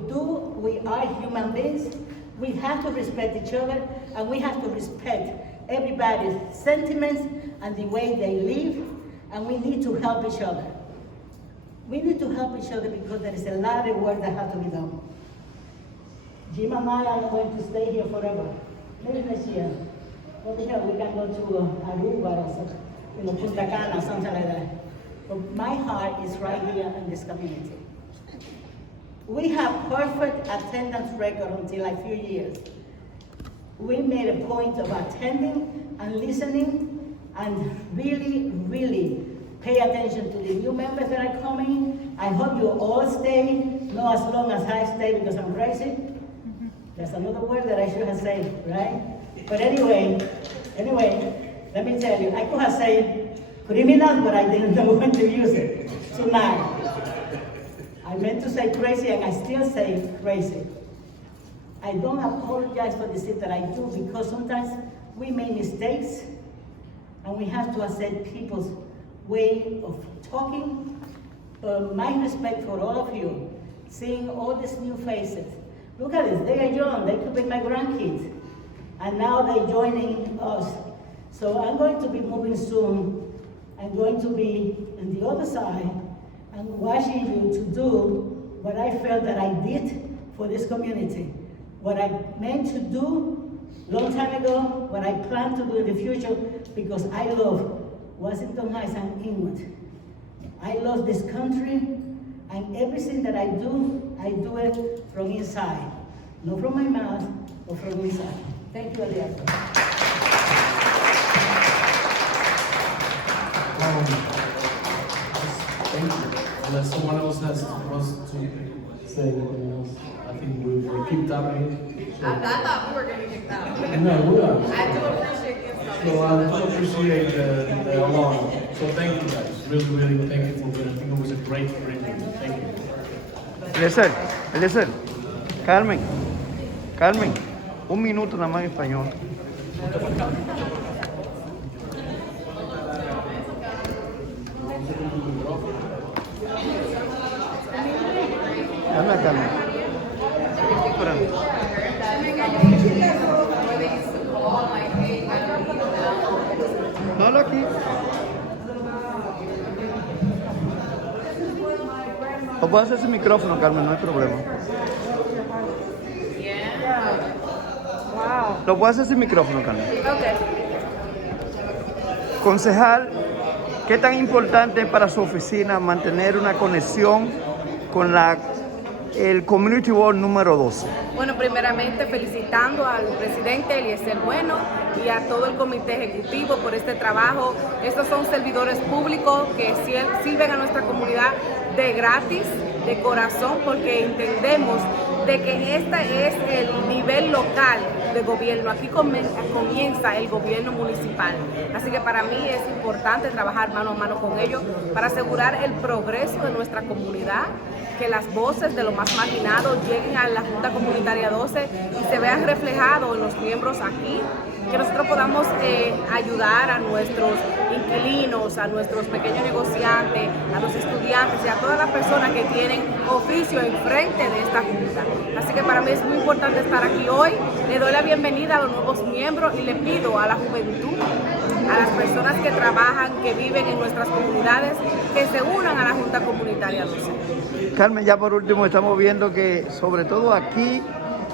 are human beings. We have to respect each other, and we have to respect everybody's sentiments and the way they live, and we need to help each other. We need to help each other because there is a lot of work that has to be done. Jim and I are going to stay here forever, maybe next year. over here, we can go to Aruba or something, Punta Cana, something like that. But my heart is right here in this community. We have perfect attendance record until a few years. We made a point of attending and listening and really, really pay attention to the new members that are coming. I hope you all stay, not as long as I stay because I'm crazy. That's another word that I should have said, right? But anyway, let me tell you, I could have said criminal, but I didn't know when to use it tonight. I meant to say crazy, and I still say crazy. I don't apologize for the things that I do because sometimes we make mistakes, and we have to accept people's way of talking. But my respect for all of you, seeing all these new faces. Look at this, they are young, they could be my grandkids. And now they're joining us. So I'm going to be moving soon. I'm going to be on the other side and watching you to do what I felt that I did for this community. What I meant to do long time ago, what I plan to do in the future, because I love Washington Heights and Inwood. I love this country, and everything that I do it from inside. Not from my mouth, but from inside. Thank you, Elias. Thank you. Unless someone else wants to say anything else, I think we keep tapping. So. I thought we were getting kicked out. No, we are. I do appreciate it. So I do appreciate the alarm. So thank you guys. Really, really thank you for being. I think it was a great meeting. Thank you. Eliezer, Carmen, un minuto nada más en español. Habla, Carmen. No, habla aquí. O puedes hacer ese micrófono, Carmen, no hay problema. Lo puedes hacer sin micrófono, Carmen. Concejal, ¿qué tan importante es para su oficina mantener una conexión con el Community Board número 12? Bueno, primeramente felicitando al presidente Eliezer Bueno y a todo el comité ejecutivo por este trabajo. Estos son servidores públicos que sirven a nuestra comunidad de gratis, de corazón, porque entendemos de que este es el nivel local de gobierno. Aquí comienza el gobierno municipal. Así que para mí es importante trabajar mano a mano con ellos para asegurar el progreso de nuestra comunidad, que las voces de los más marginados lleguen a la Junta Comunitaria 12 y se vean reflejados en los miembros aquí, que nosotros podamos ayudar a nuestros inquilinos, a nuestros pequeños negociantes, a los estudiantes y a todas las personas que tienen oficio enfrente de esta Junta. Así que para mí es muy importante estar aquí hoy. Le doy la bienvenida a los nuevos miembros y le pido a la juventud, a las personas que trabajan, que viven en nuestras comunidades, que se unan a la Junta Comunitaria 12. Carmen, ya por último estamos viendo que sobre todo aquí,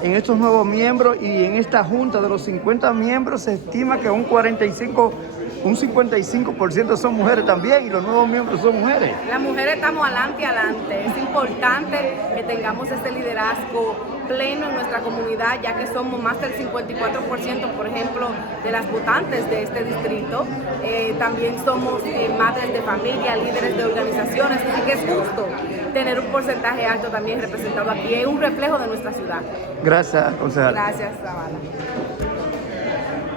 en estos nuevos miembros y en esta junta de los 50 miembros, se estima que un 55% son mujeres también, y los nuevos miembros son mujeres. Las mujeres estamos adelante. Es importante que tengamos este liderazgo pleno en nuestra comunidad, ya que somos más del 54%, por ejemplo, de las votantes de este distrito. También somos madres de familia, líderes de organizaciones, así que es justo tener un porcentaje alto también representado aquí. Es un reflejo de nuestra ciudad. Gracias, concejal. Gracias, Zavala.